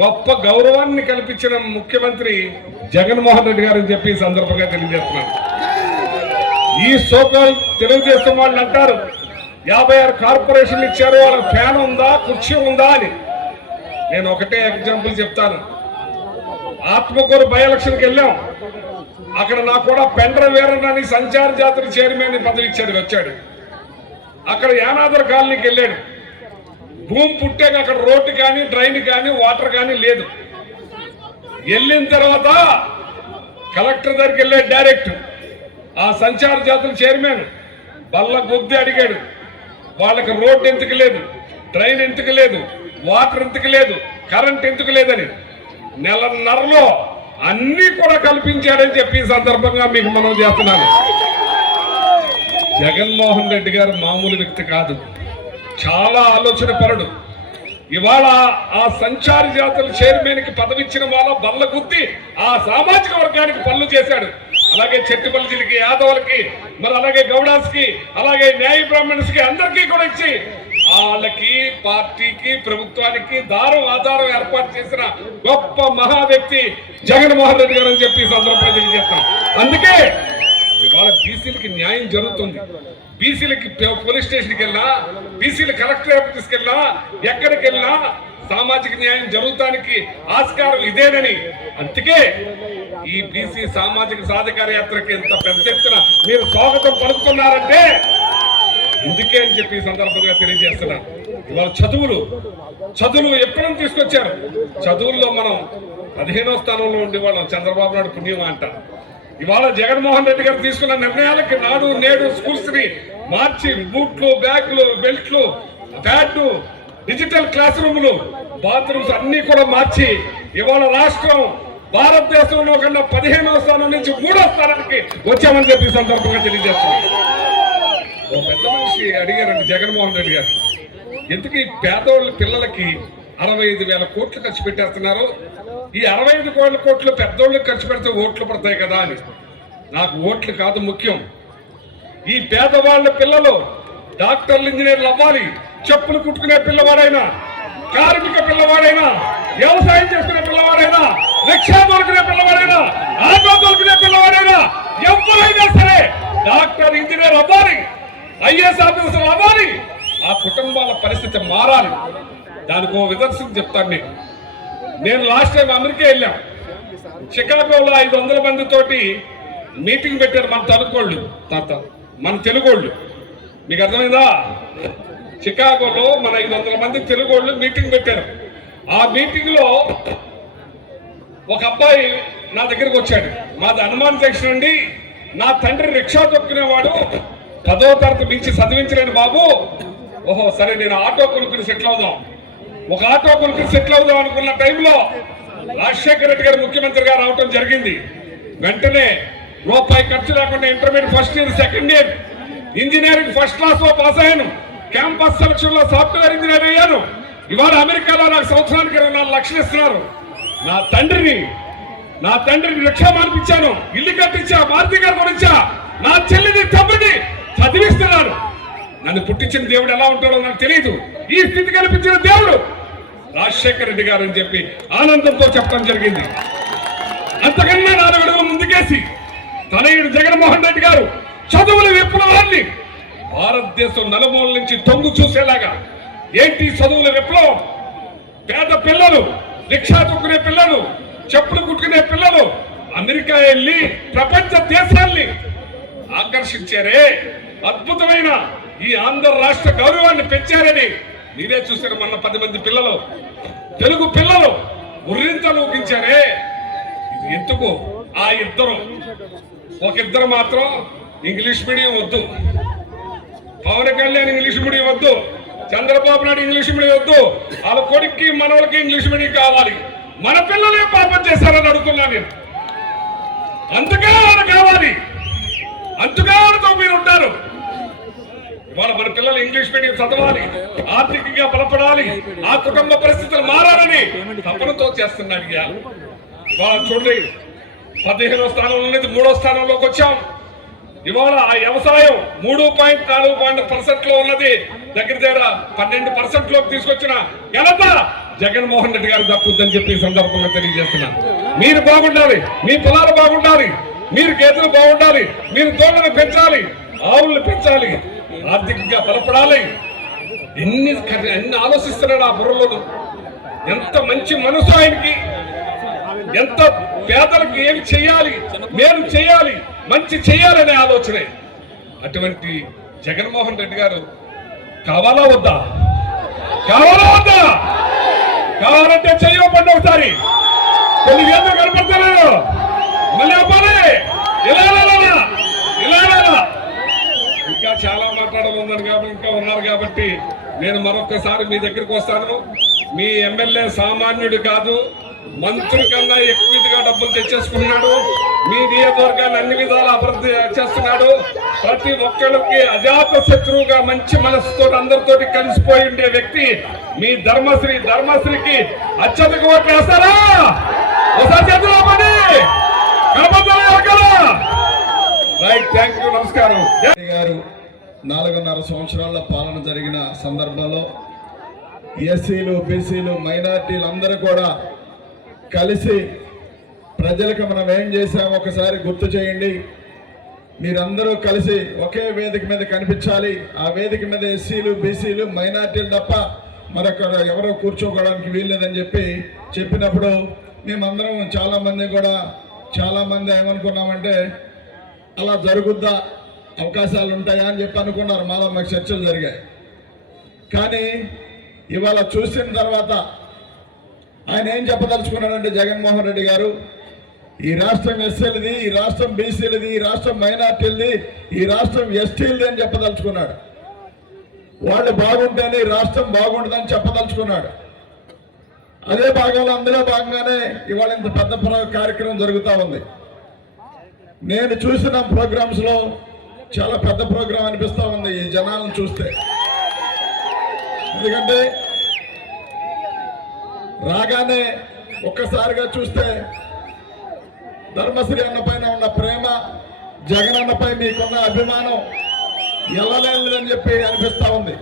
గొప్ప గౌరవాన్ని కల్పించిన ముఖ్యమంత్రి జగన్మోహన్ రెడ్డి గారు అని చెప్పి సందర్భంగా తెలియజేస్తున్నాను. ఈ సోకాల్ తెలుగుదేశం వాళ్ళు అంటారు 56 కార్పొరేషన్లు ఇచ్చారు, వాళ్ళకి ఫ్యాన్ ఉందా, కుర్చీ ఉందా అని. నేను ఒకటే ఎగ్జాంపుల్ చెప్తాను. ఆత్మకూరు బై ఎలక్షన్కి వెళ్ళాం. అక్కడ నాకు కూడా పెండ్ర వీరన్నని సంచార జాతర చైర్మన్ పదవి ఇచ్చాడు, వచ్చాడు. అక్కడ యానాదర్ కాలనీకి వెళ్ళాడు. భూమి పుట్టాక అక్కడ రోడ్డు కానీ, డ్రైన్ కానీ, వాటర్ కానీ లేదు. వెళ్ళిన తర్వాత కలెక్టర్ దగ్గరికి వెళ్ళాడు డైరెక్ట్. ఆ సంచార జాతర చైర్మన్ బల్ల గుద్ది అడిగాడు, వాళ్ళకి రోడ్డు ఎందుకు లేదు, డ్రైన్ ఎందుకు లేదు, వాటర్ ఎందుకు లేదు, కరెంట్ ఎందుకు లేదని. నెలన్నరలో అన్ని కూడా కల్పించాడని చెప్పి ఈ సందర్భంగా మీకు మనం చేస్తున్నాను. జగన్మోహన్ రెడ్డి గారు మామూలు వ్యక్తి కాదు, చాలా ఆలోచన పరుడు. ఇవాళ ఆ సంచార జాతుల చైర్మన్ కి పదవి ఇచ్చిన వాళ్ళ బల్ల గుద్ది ఆ సామాజిక వర్గానికి పనులు చేశాడు. అలాగే చెట్టుపల్లికి, యాదవులకి, మరి అలాగే గౌడాస్ కి, అలాగే న్యాయ బ్రాహ్మణ్స్ కి, అందరికీ కూడా ఇచ్చి వాళ్ళకి, పార్టీకి, ప్రభుత్వానికి దారం ఆధారం ఏర్పాటు చేసిన గొప్ప మహా వ్యక్తి జగన్మోహన్ రెడ్డి గారు అని చెప్పి సందర్భంగా తెలియజేస్తాం. అందుకే ఇవాళ బీసీలకి న్యాయం జరుగుతుంది. బీసీలకి పోలీస్ స్టేషన్కి వెళ్ళినా, బీసీల కలెక్టర్ ఆఫీస్కి వెళ్ళినా, ఎక్కడికి వెళ్ళినా సామాజిక న్యాయం జరుగుతానికి ఆస్కారం ఇదేనని. అందుకే ఈ బీసీ సామాజిక సాధికార యాత్రకి ఎంత పెద్ద ఎత్తున మీరు స్వాగతం పలుకుతున్నారంటే ఇందుకే అని చెప్పి ఈ సందర్భంగా తెలియజేస్తున్నాను. ఇవాళ చదువులు ఎప్పుడైనా తీసుకొచ్చారు. చదువుల్లో మనం 15వ స్థానంలో ఉండేవాళ్ళం, చంద్రబాబు నాయుడు పుణ్యం అంట. ఇవాళ జగన్మోహన్ రెడ్డి గారు తీసుకున్న నిర్ణయాలకి నాడు నేడు స్కూల్స్ ని మార్చి బూట్లు, బ్యాగ్లు, బెల్ట్లు, ప్యాడ్లు, డిజిటల్ క్లాస్ రూములు, బాత్రూమ్స్ అన్ని కూడా మార్చి ఇవాళ రాష్ట్రం భారతదేశంలో కన్నా 15వ స్థానం నుంచి 3వ స్థానానికి వచ్చామని చెప్పి సందర్భంగా తెలియజేస్తున్నాం. ఓ పెద్ద మనిషి అడిగారండి జగన్మోహన్ రెడ్డి గారు, ఎందుకు ఈ పేదవాళ్ళ పిల్లలకి 65,000 కోట్లు ఖర్చు పెట్టేస్తున్నారు, ఈ 65 కోట్లు పెద్దోళ్ళకి ఖర్చు పెడితే ఓట్లు పడతాయి కదా అని. నాకు ఓట్లు కాదు ముఖ్యం, ఈ పేదవాళ్ళ పిల్లలు డాక్టర్లు, ఇంజనీర్లు అవ్వాలి. చెప్పులు కుట్టుకునే పిల్లవాడైనా, కార్మిక పిల్లవాడైనా, వ్యవసాయం చేసుకునే పిల్లవాడైనా, రిక్షా దొరికినే పిల్లవాడైనా, ఆటో దొరికినే పిల్లవాడైనా, ఎవరైనా సరే డాక్టర్, ఇంజనీర్ అవ్వాలి, ఐఏఎస్ ఆఫీసర్ అవ్వాలి. ఆ కుటుంబాల పరిస్థితి మారాలి. దానికి ఓ నిదర్శనం చెప్తాను మీకు. నేను లాస్ట్ టైం అమెరికా వెళ్ళాం. చికాగోలో 500 మందితోటి మీటింగ్ పెట్టారు మన తెలుగోళ్ళు. మీకు అర్థమైందా? చికాగోలో మన 500 మంది తెలుగోళ్ళు మీటింగ్ పెట్టారు. ఆ మీటింగ్ లో ఒక అబ్బాయి నా దగ్గరికి వచ్చాడు. మాది హనుమాన్ జంక్షన్ అండి, నా తండ్రి రిక్షా తొక్కునేవాడు, 10వ తరగతి మించి చదివించలేని బాబు, ఓహో సరే నేను ఆటో కొనుక్కుని సెటిల్ అవుదాం, ఒక ఆటో కొనుక్కుని సెటిల్ అవుదాం అనుకున్న టైంలో రాజశేఖర రెడ్డి గారు ముఖ్యమంత్రిగా రావటం జరిగింది. వెంటనే రూపాయి ఖర్చు లేకుండా intermediate first year, second year engineering first class లో పాస్ అయ్యాను. క్యాంపస్ సెలక్షన్ లో సాఫ్ట్వేర్ ఇంజనీర్ అయ్యాను. ఇవాళ అమెరికాలో నాకు సంవత్సరానికి 24 లక్షలు ఇస్తున్నారు. నా తండ్రిని రిక్షా మానిపించాను, ఇల్లు కట్టించా, మారుతి గారు కొనిచ్చా, నా చెల్లిని తమ్ముడిని చదివిస్తున్నాను. నన్ను పుట్టించిన దేవుడు ఎలా ఉంటాడో నాకు తెలియదు. ఈ స్థితి కల్పించిన దేవుడు రాజశేఖర రెడ్డి గారు అని చెప్పి ఆనందంతో చెప్పడం జరిగింది. అంతకన్నా 4 అడుగులు ముందుకేసి తనయుడు జగన్మోహన్ రెడ్డి గారు చదువుల విప్లవాన్ని భారతదేశం నలుమూల నుంచి తొంగు చూసేలాగా, ఏంటి చదువుల విప్లవం, పేద పిల్లలు, రిక్షా తొక్కునే పిల్లలు, చెప్పులు కుట్టుకునే పిల్లలు అమెరికా వెళ్ళి ప్రపంచ దేశాల్ని ఆకర్షించారే, అద్భుతమైన ఈ ఆంధ్ర రాష్ట్ర గౌరవాన్ని పెంచారని మీరే చూశారు. మొన్న 10 మంది పిల్లలు, తెలుగు పిల్లలు ఉర్రింతలు ఊగించారే. ఇది ఎందుకు? ఆ ఒకిద్దరు మాత్రం ఇంగ్లీష్ మీడియం వద్దు, పవన్ కళ్యాణ్ ఇంగ్లీష్ మీడియం వద్దు, చంద్రబాబు నాయుడు ఇంగ్లీష్ మీడియం వద్దు, వాళ్ళ కొడుక్కి మనవలకి ఇంగ్లీష్ మీడియం కావాలి. మన పిల్లలే పాపం చేశారని అడుగుతున్నాను నేను. అంతగా వాళ్ళు కావాలి, అంతగా వాళ్ళతో మీరు ఉంటారు. ఇవాళ మన పిల్లలు ఇంగ్లీష్ మీడియం చదవాలి, ఆర్థికంగా బలపడాలి, ఆ కుటుంబ పరిస్థితులు మారాలని తపనతో చేస్తున్నాడు. ఇవాళ చూడండి, 15వ స్థానంలో నుంచి 3వ స్థానంలోకి వచ్చాం. ఇవాళ ఆ వ్యవసాయం 3.4% లో ఉన్నది, దగ్గర 12% లోకి తీసుకొచ్చిన ఘనత జగన్మోహన్ రెడ్డి గారు దక్కుద్దని చెప్పి ఈ సందర్భంగా తెలియజేస్తున్నాను. మీరు బాగుండాలి, మీ పొలాలు బాగుండాలి, మీరు గేదెలు బాగుండాలి, మీరు దూడలను పెంచాలి, ఆవులను పెంచాలి, ఆర్థికంగా బలపడాలి. ఎన్ని ఆలోచిస్తున్నాడు ఆ బుర్రలోను. ఎంత మంచి మనసు ఆయనకి, ఎంత పేదలకు ఏమి చేయాలి, మేలు చేయాలి, మంచి చేయాలనే ఆలోచనే. అటువంటి జగన్మోహన్ రెడ్డి గారు కావాలా వద్దా? కావాలంటే చెయ్యబండి ఒకసారి, కొన్ని వేదలు కనపడతలేదు, మళ్ళీ అవ్వాలి, ఇలా ఇంకా చాలా మాట్లాడాలి కాబట్టి, ఇంకా ఉన్నారు కాబట్టి నేను మరొకసారి మీ దగ్గరికి వస్తాను. మీ ఎమ్మెల్యే సామాన్యుడు కాదు, మంత్రుల కన్నా ఎక్కువగా డబ్బులు తెచ్చేసుకున్నాడు. మీ నియోజకవర్గాన్ని అన్ని విధాలు అభివృద్ధి చేస్తున్నాడు. ప్రతి ఒక్కరికి అజాత శత్రువుగా మంచి మనసుతో అందరితోటి కలిసిపోయి ఉండే వ్యక్తి మీ ధర్మశ్రీకి అత్యధిక ఓట్లు వేస్తారా? ఒకసారి చేతులు రైట్, థ్యాంక్ యూ, నమస్కారం. గారు 4.5 సంవత్సరాల పాలన జరిగిన సందర్భంలో ఎస్సీలు, బీసీలు, మైనార్టీలు అందరూ కూడా కలిసి ప్రజలకు మనం ఏం చేసామో ఒకసారి గుర్తు చేయండి. మీరందరూ కలిసి ఒకే వేదిక మీద కనిపించాలి. ఆ వేదిక మీద ఎస్సీలు, బీసీలు, మైనార్టీలు తప్ప మరొక ఎవరో కూర్చోకోవడానికి వీల్లేదని చెప్పినప్పుడు మేమందరం చాలామంది ఏమనుకున్నామంటే అలా జరుగుద్దా, అవకాశాలు ఉంటాయా అని చెప్పి అనుకున్నారు. మాకు చర్చలు జరిగాయి. కానీ ఇవాళ చూసిన తర్వాత ఆయన ఏం చెప్పదలుచుకున్నాడంటే, జగన్మోహన్ రెడ్డి గారు ఈ రాష్ట్రం ఎస్సీలది, ఈ రాష్ట్రం బీసీలది, ఈ రాష్ట్రం మైనార్టీలది, ఈ రాష్ట్రం ఎస్టీలది అని చెప్పదలుచుకున్నాడు. వాళ్ళు బాగుంటేనే ఈ రాష్ట్రం బాగుంటుందని చెప్పదలుచుకున్నాడు. అదే భాగంలో అందులో భాగంగానే ఇవాళ ఇంత పెద్ద కార్యక్రమం జరుగుతూ ఉంది. నేను చూసిన ప్రోగ్రామ్స్ లో చాలా పెద్ద ప్రోగ్రాం అనిపిస్తూ ఉంది ఈ జనాలను చూస్తే. ఎందుకంటే రాగానే ఒక్కసారిగా చూస్తే ధర్మశ్రీ అన్న పైన ఉన్న ప్రేమ, జగన్ అన్నపై మీకున్న అభిమానం ఎల్లలేదని చెప్పి అనిపిస్తూ ఉంది.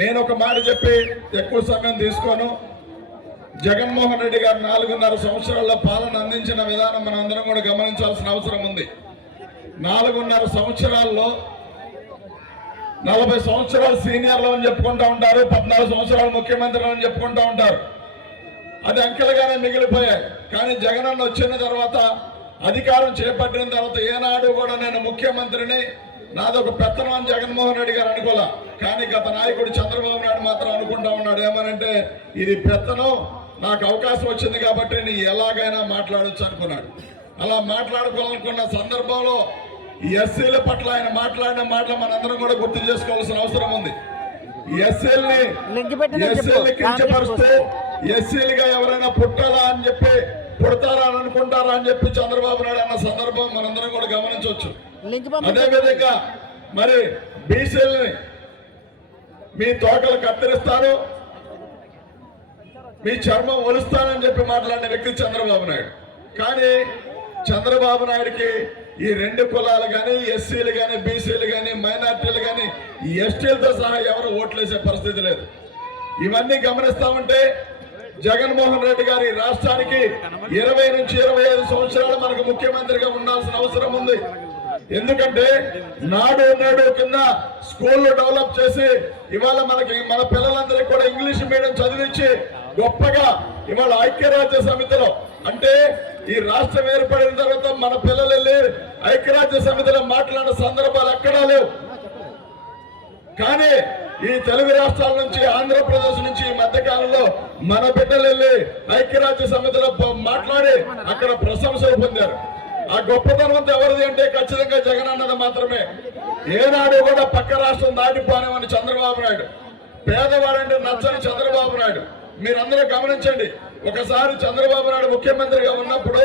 నేను ఒక మాట చెప్పి ఎక్కువ సమయం తీసుకోను. జగన్మోహన్ రెడ్డి గారు 4.5 సంవత్సరాల పాలన అందించిన విధానం మనం అందరం కూడా గమనించాల్సిన అవసరం ఉంది. 4.5 సంవత్సరాల్లో 40 సంవత్సరాలు సీనియర్లు అని చెప్పుకుంటూ ఉంటారు, 14 సంవత్సరాలు ముఖ్యమంత్రులు అని చెప్పుకుంటూ ఉంటారు. అది అంకెలుగానే మిగిలిపోయాయి. కానీ జగన్ అన్న వచ్చిన తర్వాత, అధికారం చేపట్టిన తర్వాత ఏనాడు కూడా నేను ముఖ్యమంత్రిని, నాదొక పెత్తనం అని జగన్మోహన్ రెడ్డి గారు అనుకోలే. కానీ గత నాయకుడు చంద్రబాబు నాయుడు మాత్రం అనుకుంటా ఉన్నాడు, ఏమనంటే ఇది పెత్తనం, నాకు అవకాశం వచ్చింది కాబట్టి నీ ఎలాగైనా మాట్లాడొచ్చు అనుకున్నాడు. అలా మాట్లాడుకోవాలనుకున్న సందర్భంలో ఎస్సీల పట్ల ఆయన మాట్లాడిన మాటలు మనందరం కూడా గుర్తు చేసుకోవాల్సిన అవసరం ఉంది. ఎస్సీల్ని కించపరుస్తూ ఎస్సీలుగా ఎవరైనా పుట్టాలా అని చెప్పి పుడతారా అని అనుకుంటారా అని చెప్పి చంద్రబాబు నాయుడు అన్న సందర్భం మనందరం కూడా గమనించవచ్చు. అదేవిధంగా మరి బీసీలని మీ తోకలు కత్తిరిస్తాను, మీ చర్మం ఒలుస్తానని చెప్పి మాట్లాడిన వ్యక్తి చంద్రబాబు నాయుడు. కానీ చంద్రబాబు నాయుడికి ఈ రెండు కులాలు కానీ ఎస్సీలు కానీ బీసీలు కానీ మైనార్టీలు కానీ ఎస్టీలతో సహా ఎవరు ఓట్లేసే పరిస్థితి లేదు. ఇవన్నీ గమనిస్తా ఉంటే జగన్మోహన్ రెడ్డి గారి రాష్ట్రానికి 20 నుంచి 25 సంవత్సరాలు మనకు ముఖ్యమంత్రిగా ఉండాల్సిన అవసరం ఉంది. ఎందుకంటే నాడు నేడు కింద స్కూళ్ళు డెవలప్ చేసి ఇవాళ మన పిల్లలందరికీ కూడా ఇంగ్లీష్ మీడియం చదివించి గొప్పగా ఇవాళ ఐక్యరాజ్య సమితిలో అంటే ఈ రాష్ట్రం ఏర్పడిన తర్వాత మన పిల్లలు వెళ్ళి ఐక్యరాజ్య సమితిలో మాట్లాడిన సందర్భాలు ఎక్కడా లేవు. కానీ ఈ తెలుగు రాష్ట్రాల నుంచి ఆంధ్రప్రదేశ్ నుంచి ఈ మధ్య కాలంలో మన బిడ్డలు వెళ్ళి ఐక్యరాజ్య సమితిలో మాట్లాడి అక్కడ ప్రశంసలు పొందారు. ఆ గొప్పతనం అంతా ఎవరిది అంటే ఖచ్చితంగా జగన్ అన్నది మాత్రమే. ఏనాడు కూడా పక్క రాష్ట్రం దాటిపోనేమని చంద్రబాబు నాయుడు, పేదవాడంటే నచ్చని చంద్రబాబు నాయుడు. మీరందరూ గమనించండి, ఒకసారి చంద్రబాబు నాయుడు ముఖ్యమంత్రిగా ఉన్నప్పుడు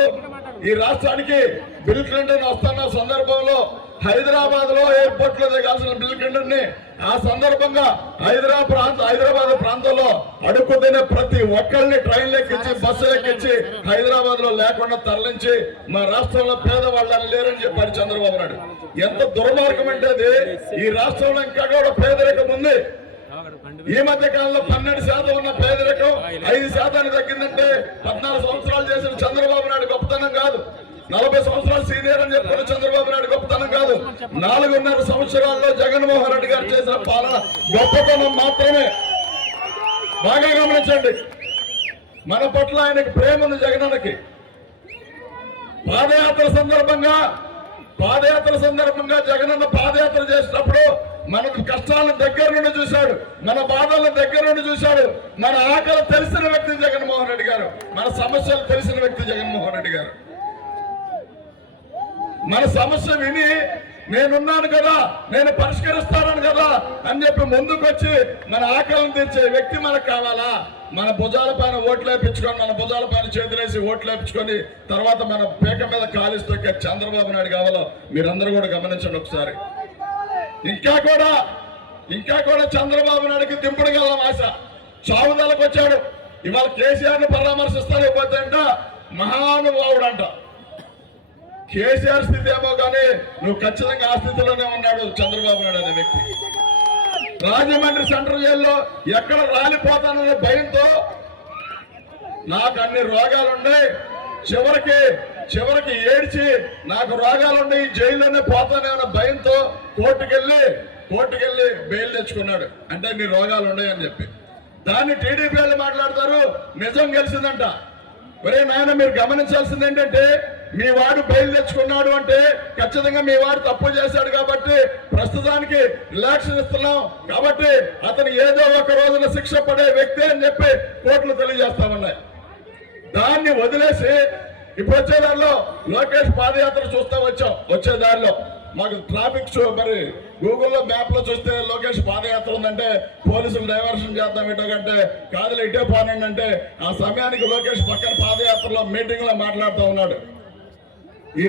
ఈ రాష్ట్రానికి బిల్ క్లింటన్ వస్తున్న సందర్భంలో హైదరాబాద్ లో ఎయిర్పోర్ట్ లో దిగాల్సిన బిల్ క్లింటన్ ని ఆ సందర్భంగా హైదరాబాద్ ప్రాంతంలో అడుక్కుతినే ప్రతి ఒక్కరిని ట్రైన్ ఎక్కించి బస్సు ఎక్కించి హైదరాబాద్ లో లేకుండా తరలించి మా రాష్ట్రంలో పేదవాళ్ళని లేరని చెప్పారు చంద్రబాబు నాయుడు. ఎంత దుర్మార్గం అంటే అది. ఈ రాష్ట్రంలో ఇంకా కూడా పేదరికం ఉంది. ఈ మధ్య కాలంలో 12% ఉన్న పేదరికం 5% తగ్గిందంటే 14 సంవత్సరాలు చేసిన చంద్రబాబు నాయుడు గొప్పతనం కాదు. 40 సంవత్సరాలు సీనియర్ అని చెప్పుకున్న చంద్రబాబు నాయుడు గొప్పతనం కాదు. 4.5 సంవత్సరాల్లో జగన్మోహన్ రెడ్డి గారు చేసిన పాలన గొప్పతనం మాత్రమే. బాగా గమనించండి, మన పట్ల ఆయనకి ప్రేమ ఉంది జగనన్నకి. పాదయాత్ర సందర్భంగా జగనన్న పాదయాత్ర చేసినప్పుడు మనకు కష్టాలను దగ్గర నుండి చూశాడు, మన బాధలను దగ్గర నుండి చూశాడు. మన ఆకలి తెలిసిన వ్యక్తి జగన్మోహన్ రెడ్డి గారు, మన సమస్యలు తెలిసిన వ్యక్తి జగన్మోహన్ రెడ్డి గారు. మన సమస్య విని నేనున్నాను కదా, నేను పరిష్కరిస్తాను కదా అని చెప్పి ముందుకొచ్చి మన ఆకలిని తీర్చే వ్యక్తి మనకు కావాలా? మన భుజాల పైన ఓట్లు వేయించుకొని, మన భుజాల పైన చేతులేసి ఓట్లు వేయించుకొని తర్వాత మన పేక మీద కాలిస్తూ చంద్రబాబు నాయుడు కావాలో మీరందరూ కూడా గమనించండి ఒకసారి. ఇంకా కూడా చంద్రబాబు నాయుడికి దింపుడుగల ఆశ. చావుదలకు వచ్చాడు. ఇవాళ కేసీఆర్ ని పరామర్శిస్తానే పోతే అంట మహానుభావుడు అంట. కేసీఆర్ స్థితి ఏమో కానీ నువ్వు ఖచ్చితంగా ఆ స్థితిలోనే ఉన్నాడు చంద్రబాబు నాయుడు అనే వ్యక్తి. రాజమండ్రి సెంట్రల్ జైల్లో ఎక్కడ రాలిపోతాననే భయంతో నాకు అన్ని రోగాలున్నాయి, చివరికి ఏడ్చి నాకు రోగాలున్నాయి జైల్లోనే పోతానే అన్న భయంతో కోర్టుకెళ్ళి బెయిల్ తెచ్చుకున్నాడు. అంటే నీ రోగాలు ఉన్నాయని చెప్పి. దాన్ని టీడీపీ వాళ్ళు మాట్లాడతారు నిజం గెలిచిందంట. ఒరే నాయన, మీరు గమనించాల్సింది ఏంటంటే మీ వాడు బెయిల్ తెచ్చుకున్నాడు అంటే ఖచ్చితంగా మీ వాడు తప్పు చేశాడు కాబట్టి ప్రస్తుతానికి రిలాక్షన్ ఇస్తున్నాం కాబట్టి అతను ఏదో ఒక రోజున శిక్ష పడే వ్యక్తి అని చెప్పి కోర్టులు తెలియజేస్తామన్నాయి. దాన్ని వదిలేసి ఇప్పుడు వచ్చే దారిలో లోకేష్ పాదయాత్ర చూస్తా వచ్చే దారిలో మాకు ట్రాఫిక్ మరి గూగుల్లో మ్యాప్ లో చూస్తే లోకేష్ పాదయాత్ర ఉందంటే పోలీసులు డైవర్షన్ చేద్దాం ఇటంటే కాదులు ఇటే పోనండి అంటే ఆ సమయానికి లోకేష్ పక్కన పాదయాత్రలో మీటింగ్ లో మాట్లాడుతూ ఉన్నాడు. ఈ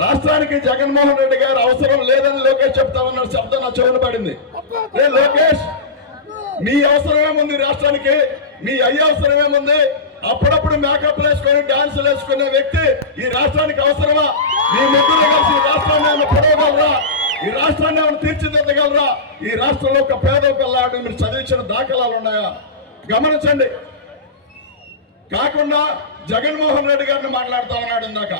రాష్ట్రానికి జగన్మోహన్ రెడ్డి గారు అవసరం లేదని లోకేష్ చెప్తా ఉన్నాడు. శబ్దం నా చెవులు పడింది. లోకేష్, మీ అవసరమేముంది రాష్ట్రానికి? మీ అయ్యే అవసరమేముంది? అప్పుడప్పుడు మేకప్ వేసుకొని డాన్సులు వేసుకునే వ్యక్తి ఈ రాష్ట్రానికి అవసరమా? మీ ముగ్గురు కలిసి ఈ రాష్ట్రాన్ని ఏమైనా పొడవగలరా? ఈ రాష్ట్రాన్ని ఏమైనా తీర్చిదిద్దగలరా? ఈ రాష్ట్రంలో ఒక పేద పిల్లాడు మీరు చదివించిన దాఖలాలు ఉన్నాయా? గమనించండి. కాకుండా జగన్మోహన్ రెడ్డి గారిని మాట్లాడుతూ ఉన్నాడు ఇందాక.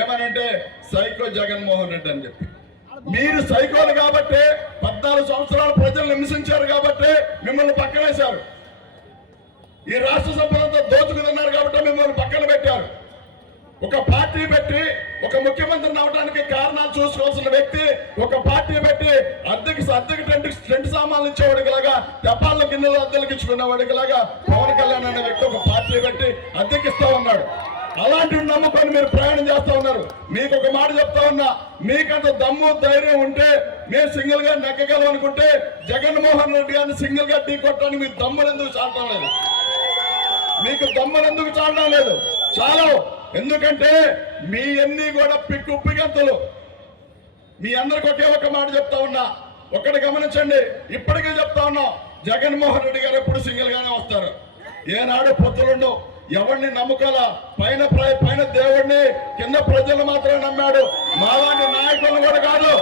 ఏమనంటే సైకో జగన్మోహన్ రెడ్డి అని చెప్పి. మీరు సైకోలు కాబట్టి 14 సంవత్సరాలు ప్రజలు హింసించారు కాబట్టి మిమ్మల్ని పక్కనేశారు. ఈ రాష్ట్ర సంపదంతా దోచుకుతున్నారు కాబట్టి మిమ్మల్ని పక్కన పెట్టారు. ఒక పార్టీ పెట్టి ఒక ముఖ్యమంత్రిని అవడానికి కారణాలు చూసుకోవాల్సిన వ్యక్తి ఒక పార్టీ పెట్టి అద్దెకి టెంట్ సామాన్లు ఇచ్చేవాడికి లాగా, తెప్పాళ్ళ గిన్నెలు అద్దెలకు ఇచ్చుకునేవాడికి లాగా పవన్ కళ్యాణ్ అనే వ్యక్తి ఒక పార్టీ పెట్టి అద్దెకిస్తా ఉన్నాడు. అలాంటివి నమ్ముకొని మీరు ప్రయాణం చేస్తా ఉన్నారు. మీకు ఒక మాట చెప్తా ఉన్నా, మీకంత దమ్ము ధైర్యం ఉంటే మేము సింగిల్ గా నెగ్గగలం అనుకుంటే జగన్మోహన్ రెడ్డి గారిని సింగిల్ గా ఢీ కొట్టడానికి మీకు దమ్ములు ఎందుకు చాలడం లేదు? మీకు దమ్ములు ఎందుకు చాలడం లేదు? చాలు. ఎందుకంటే మీ అన్ని కూడా పిగ్గంతులు. మీ అందరికి ఒకే ఒక మాట చెప్తా ఉన్నా, ఒక్కటి గమనించండి. ఇప్పటికే చెప్తా ఉన్నాం, జగన్మోహన్ రెడ్డి గారు ఎప్పుడు సింగిల్ గానే వస్తారు. ఏనాడు పొత్తులుండవు. ఎవరిని నమ్ముకోలా. పైన దేవుడిని, కింద ప్రజలు మాత్రమే నమ్మాడు. మాలాంటి నాయకులను కూడా కాదు.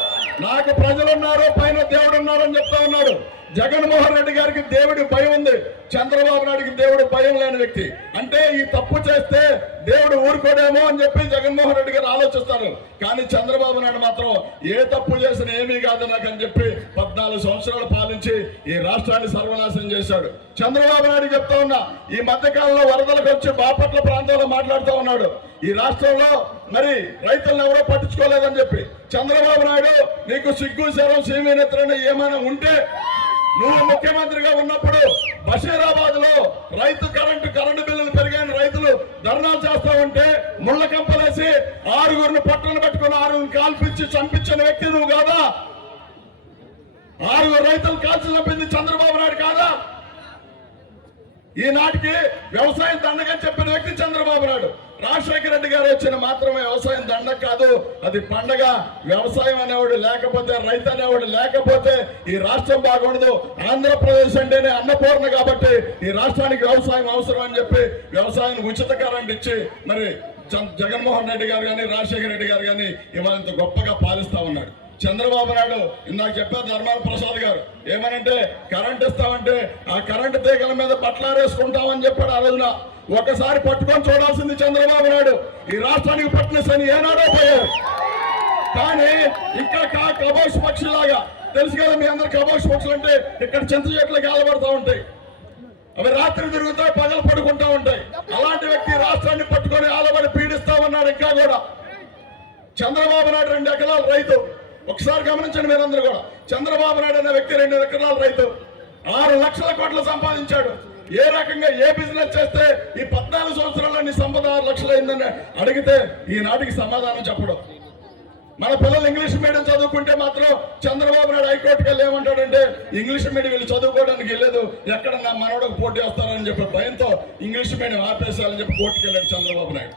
నాకు ప్రజలు ఉన్నారు, పైన దేవుడు ఉన్నారు అని చెప్తా ఉన్నాడు. జగన్మోహన్ రెడ్డి గారికి దేవుడి భయం ఉంది. చంద్రబాబు నాయుడికి దేవుడు భయం లేని వ్యక్తి. అంటే ఈ తప్పు చేస్తే దేవుడు ఊరుకోడేమో అని చెప్పి జగన్మోహన్ రెడ్డి గారు ఆలోచిస్తారు. కానీ చంద్రబాబు నాయుడు మాత్రం ఏ తప్పు చేసినా ఏమీ కాదు నాకు అని చెప్పి 14 సంవత్సరాలు పాలించి ఈ రాష్ట్రాన్ని సర్వనాశనం చేశాడు. చంద్రబాబు నాయుడు చెప్తా ఉన్నా, ఈ మధ్యకాలంలో వరదలకు వచ్చి బాపట్ల ప్రాంతంలో మాట్లాడుతూ ఉన్నాడు. ఈ రాష్ట్రంలో మరి రైతులను ఎవరో పట్టించుకోలేదని చెప్పి. చంద్రబాబు నాయుడు, నీకు సిగ్గు శరం సీమీనెత్రన ఏమైనా ఉంటే నువ్వు ముఖ్యమంత్రిగా ఉన్నప్పుడు బషీరాబాద్ లో కరెంటు బిల్లులు పెరిగాయని రైతులు ధర్నాలు చేస్తా ఉంటే ముళ్ళ కంపలేసి 6గురిని పట్టణ పెట్టుకుని 6గురిని కాల్పించి చంపించిన వ్యక్తి నువ్వు కాదా? 6 రైతులు కాల్చి చంపింది చంద్రబాబు నాయుడు కాదా? ఈనాటికి వ్యవసాయం దండగా చెప్పిన వ్యక్తి చంద్రబాబు నాయుడు. రాజశేఖర రెడ్డి గారు వచ్చిన మాత్రమే వ్యవసాయం దండ కాదు, అది పండగ. వ్యవసాయం అనేవాడు లేకపోతే, రైతు అనేవాడు లేకపోతే ఈ రాష్ట్రం బాగుండదు. ఆంధ్రప్రదేశ్ అంటేనే అన్నపూర్ణ కాబట్టి ఈ రాష్ట్రానికి వ్యవసాయం అవసరం అని చెప్పి వ్యవసాయానికి ఉచిత కరెంట్ ఇచ్చి మరి జగన్మోహన్ రెడ్డి గారు కానీ రాజశేఖర రెడ్డి గారు కానీ ఇవాళ ఇంత గొప్పగా పాలిస్తా ఉన్నాడు. చంద్రబాబు నాయుడు ఇందాక చెప్పారు ధర్మాన ప్రసాద్ గారు ఏమనంటే, కరెంట్ ఇస్తామంటే ఆ కరెంటు తీగల మీద బట్టలారేసుకుంటామని చెప్పాడు. ఆ రోజున ఒకసారి పట్టుకొని చూడాల్సింది చంద్రబాబు నాయుడు. ఈ రాష్ట్రానికి పట్టిన శని ఏనాడో పోయారు. కానీ ఇక్కడ కబోష్ పక్షిలాగా తెలుసు కదా మీ అందరు, కబోష్ పక్షులు అంటే ఇక్కడ చింత చెట్లకి ఆలబడతా ఉంటాయి. అవి రాత్రి తిరుగుతాయి, పగలు పడుకుంటా ఉంటాయి. అలాంటి వ్యక్తి రాష్ట్రాన్ని పట్టుకొని ఆలబడి పీడిస్తా ఉన్నాడు. ఇంకా కూడా చంద్రబాబు నాయుడు 2 ఎకరాల రైతు. ఒకసారి గమనించండి మీరందరూ కూడా. చంద్రబాబు నాయుడు అనే వ్యక్తి 2 ఎకరాల రైతు, 6 లక్షల కోట్లు సంపాదించాడు. ఏ రకంగా ఏ బిజినెస్ చేస్తే ఈ 14 సంవత్సరాల్లో నీ సంపద 6 లక్షలు అయిందని అడిగితే ఈనాటికి సమాధానం చెప్పడం. మన పిల్లలు ఇంగ్లీష్ మీడియం చదువుకుంటే మాత్రం చంద్రబాబు నాయుడు హైకోర్టుకి వెళ్ళి ఏమంటాడంటే, ఇంగ్లీష్ మీడియం వీళ్ళు చదువుకోవడానికి వెళ్ళలేదు, ఎక్కడ నా మనవడకు పోటీ వస్తారని చెప్పి భయంతో ఇంగ్లీష్ మీడియం ఆపేసాలని చెప్పి కోర్టుకి వెళ్ళాడు చంద్రబాబు నాయుడు.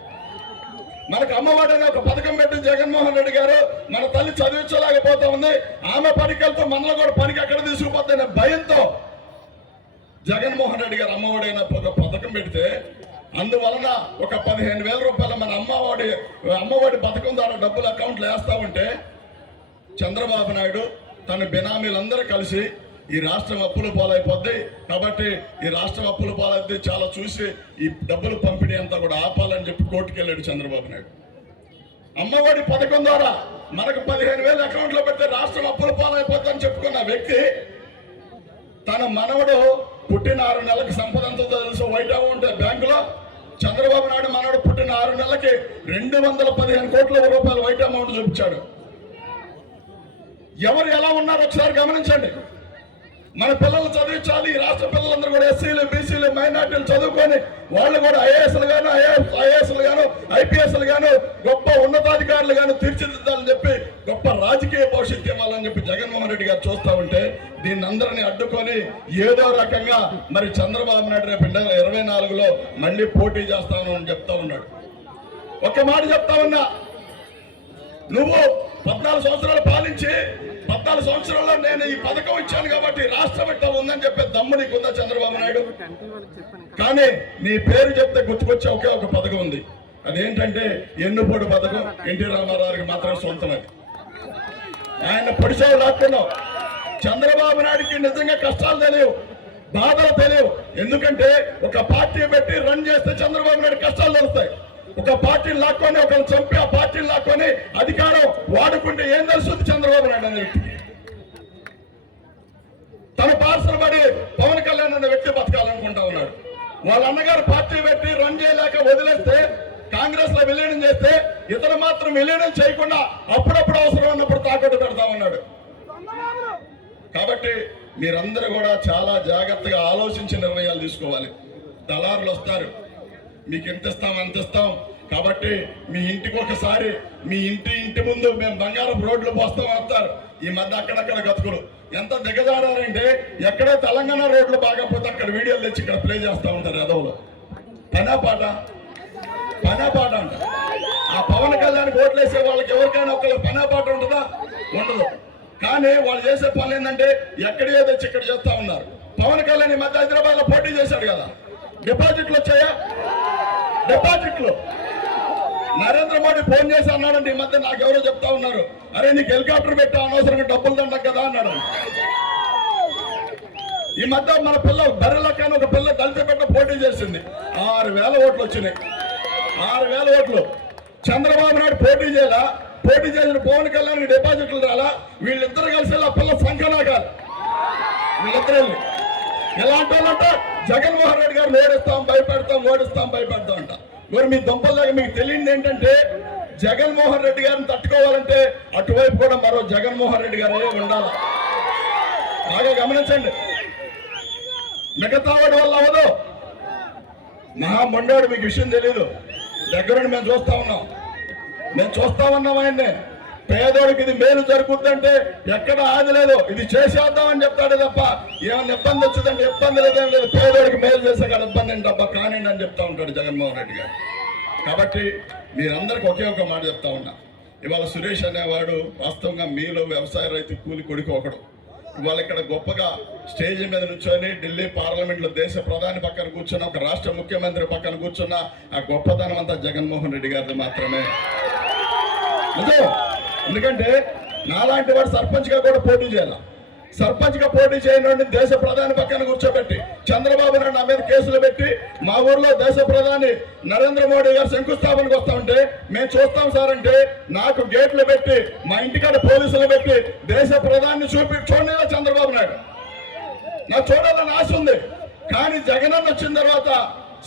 మనకు అమ్మఒడి అనే ఒక పథకం పెట్టిన జగన్మోహన్ రెడ్డి గారు మన తల్లి చదివించలేకపోతా ఉంది. ఆమె పనికెళ్తూ మనలో కూడా పనికి ఎక్కడ తీసుకుపోతాయనే భయంతో జగన్మోహన్ రెడ్డి గారు అమ్మఒడి అనే ఒక పథకం పెడితే అందువలన ఒక 15,000 రూపాయలు మన అమ్మఒడి పథకం ద్వారా డబ్బులు అకౌంట్లో వేస్తా ఉంటే చంద్రబాబు నాయుడు తన బినామీలందరూ కలిసి ఈ రాష్ట్రం అప్పుల పాలైపోద్ది కాబట్టి ఈ రాష్ట్రం అప్పుల పాలైతే చాలా చూసి ఈ డబ్బులు పంపిణీ అంతా కూడా ఆపాలని చెప్పి కోర్టుకు వెళ్ళాడు చంద్రబాబు నాయుడు. అమ్మఒడి పథకం ద్వారా మనకు 15,000 అకౌంట్లో పెడితే రాష్ట్రం అప్పుల పాలైపోద్దని చెప్పుకున్న వ్యక్తి తన మనవడు పుట్టిన 6 నెలలకు సంపద ఎంతో తెలుసు వైట్ అమౌంట్ బ్యాంకులో. చంద్రబాబు నాయుడు మనవడు పుట్టిన 6 నెలలకి 215 కోట్ల రూపాయలు వైట్ అమౌంట్ చూపించాడు. ఎవరు ఎలా ఉన్నారో ఒకసారి గమనించండి. మన పిల్లలు చదివించాలి. ఈ రాష్ట్ర పిల్లలందరూ కూడా ఎస్సీలు, బీసీలు, మైనార్టీలు చదువుకొని వాళ్ళు కూడా ఐఏఎస్లు గాను, ఐఏఎస్లు గాను, ఐపీఎస్లు గాను, గొప్ప ఉన్నతాధికారులు గాను తీర్చిదిద్దాలని చెప్పి గొప్ప రాజకీయ భవిష్యత్తు ఇవ్వాలని చెప్పి జగన్మోహన్ రెడ్డి గారు చూస్తా ఉంటే దీన్ని అందరినీ అడ్డుకొని ఏదో రకంగా మరి చంద్రబాబు నాయుడు రేపు 2024లో మళ్ళీ పోటీ చేస్తాను అని చెప్తా ఉన్నాడు. ఒక్క మాట చెప్తా ఉన్నా, నువ్వు 14 సంవత్సరాలు పాలించి 14 సంవత్సరాల్లో నేను ఈ పథకం ఇచ్చాను కాబట్టి రాష్ట్రం ఇట్లా ఉందని చెప్పే దమ్ము నీకుందా చంద్రబాబు నాయుడు? కానీ నీ పేరు చెప్తే గుర్తుకొచ్చే ఒకే ఒక పథకం ఉంది. అదేంటంటే ఎన్నుపోటు పథకం. ఎన్టీ రామారావుకి మాత్రమే సొంతం. అది ఆయన పొడిచావు లాక్కున్నావు. చంద్రబాబు నాయుడికి నిజంగా కష్టాలు తెలియవు, బాధలు తెలియవు. ఎందుకంటే ఒక పార్టీ పెట్టి రన్ చేస్తే చంద్రబాబు నాయుడు కష్టాలు తెలుస్తాయి. ఒక పార్టీని లాక్కొని ఒకరిని చంపి ఆ పార్టీని లాక్కొని అధికారం వాడుకుంటే ఏం తెలుస్తుంది చంద్రబాబు నాయుడు అనే వ్యక్తికి? తన పార్సల్ పడి పవన్ కళ్యాణ్ అనే వ్యక్తి బతకాలనుకుంటా ఉన్నాడు. వాళ్ళ అన్నగారు పార్టీ పెట్టి రన్ చేయలేక వదిలేస్తే కాంగ్రెస్ లో విలీనం చేస్తే ఇతను మాత్రం విలీనం చేయకుండా అప్పుడప్పుడు అవసరం ఉన్నప్పుడు తాకట్టు పెడతా ఉన్నాడు. కాబట్టి మీరందరూ కూడా చాలా జాగ్రత్తగా ఆలోచించి నిర్ణయాలు తీసుకోవాలి. దళారులు వస్తారు, మీకు ఎంత ఇస్తాం అంత ఇస్తాం, కాబట్టి మీ ఇంటికి ఒకసారి మీ ఇంటి ముందు మేము బంగారం రోడ్లు పోస్తాం వస్తారు. ఈ మధ్య అక్కడక్కడ గతుకులు ఎంత దిగజారంటే ఎక్కడో తెలంగాణ రోడ్లు బాగపోతే అక్కడ వీడియోలు తెచ్చి ఇక్కడ ప్లే చేస్తూ ఉంటారు ఎదవలో. పనా పాట అంట. ఆ పవన్ కళ్యాణ్ ఓట్లేసే వాళ్ళకి ఎవరికైనా ఒకళ్ళకి పనా పాట ఉంటుందా? ఉండదు. కానీ వాళ్ళు చేసే పనులు ఏంటంటే ఎక్కడే తెచ్చి ఇక్కడ చేస్తా ఉన్నారు. పవన్ కళ్యాణ్ ఈ మధ్య హైదరాబాద్ లో పోటీ చేశాడు కదా, డిపాజిట్లు వచ్చాయా? డిపాజిట్లు నరేంద్ర మోడీ ఫోన్ చేసి అన్నాడంటే ఈ మధ్య నాకు ఎవరో చెప్తా ఉన్నారు, అరే నీకు హెలికాప్టర్ పెట్టా అనవసరంగా డబ్బులు దండకు కదా అన్నాడు. ఈ మధ్య మన పిల్ల బర్రెలకైనా ఒక పిల్ల దళిత పెట్ట పోటీ చేసింది, 6,000 ఓట్లు వచ్చినాయి. 6,000 ఓట్లు. చంద్రబాబు నాయుడు పోటీ చేయాలా, పోటీ చేసిన పవన్ కళ్యాణ్ డిపాజిట్లు రాలా, వీళ్ళిద్దరు కలిసి ఆ పిల్ల సంఖ్యనాగాలి. వీళ్ళిద్దరు ఎలాంటి వాళ్ళంటే జగన్మోహన్ రెడ్డి గారు ఓడిస్తాం భయపెడతాం అంట. మరి మీ దుంపల్లాగా మీకు తెలియదు ఏంటంటే జగన్మోహన్ రెడ్డి గారిని తట్టుకోవాలంటే అటువైపు కూడా మరో జగన్మోహన్ రెడ్డి గారే ఉండాలి. బాగా గమనించండి. మిగతా వాడి వల్ల అవ్వదు. మహా మొండాడు, మీకు విషయం తెలీదు. దగ్గరుండి మేము చూస్తా ఉన్నాం ఆయన్ని. పేదోడికి ఇది మేలు జరుగుతుందంటే ఎక్కడ ఆది లేదు, ఇది చేసేద్దామని చెప్తాడే తప్ప ఏమైనా ఇబ్బంది వచ్చిందంటే ఇబ్బంది లేదేం లేదు. పేదోడికి మేలు చేసే కాదు ఇబ్బంది ఏంటి అబ్బా కానివ్వండి అని చెప్తా ఉంటాడు జగన్మోహన్ రెడ్డి గారు. కాబట్టి మీరందరికీ ఒకే ఒక మాట చెప్తా ఉన్నా, ఇవాళ సురేష్ అనేవాడు వాస్తవంగా మీలో వ్యవసాయ రైతు కూలి కొడుకు ఒకడు. ఇవాళ ఇక్కడ గొప్పగా స్టేజ్ మీద నుంచొని ఢిల్లీ పార్లమెంట్లో దేశ ప్రధాని పక్కన కూర్చున్న, ఒక రాష్ట్ర ముఖ్యమంత్రి పక్కన కూర్చున్న ఆ గొప్పతనం అంతా జగన్మోహన్ రెడ్డి గారిది మాత్రమే. నిజం. ఎందుకంటే నాలాంటి వాడు సర్పంచ్గా కూడా పోటీ చేయాలి. సర్పంచ్గా పోటీ చేయని దేశ ప్రధాని పక్కన కూర్చోబెట్టి చంద్రబాబు నాయుడు నా మీద కేసులు పెట్టి మా ఊర్లో దేశ ప్రధాని నరేంద్ర మోడీ గారు శంకుస్థాపనకు వస్తా ఉంటే మేము చూస్తాం సార్ అంటే నాకు గేట్లు పెట్టి మా ఇంటికాడ పోలీసులు పెట్టి దేశ ప్రధాని చూడలేదా చంద్రబాబు నాయుడు? నాకు చూడాలని ఆశ ఉంది. కానీ జగనన్న వచ్చిన తర్వాత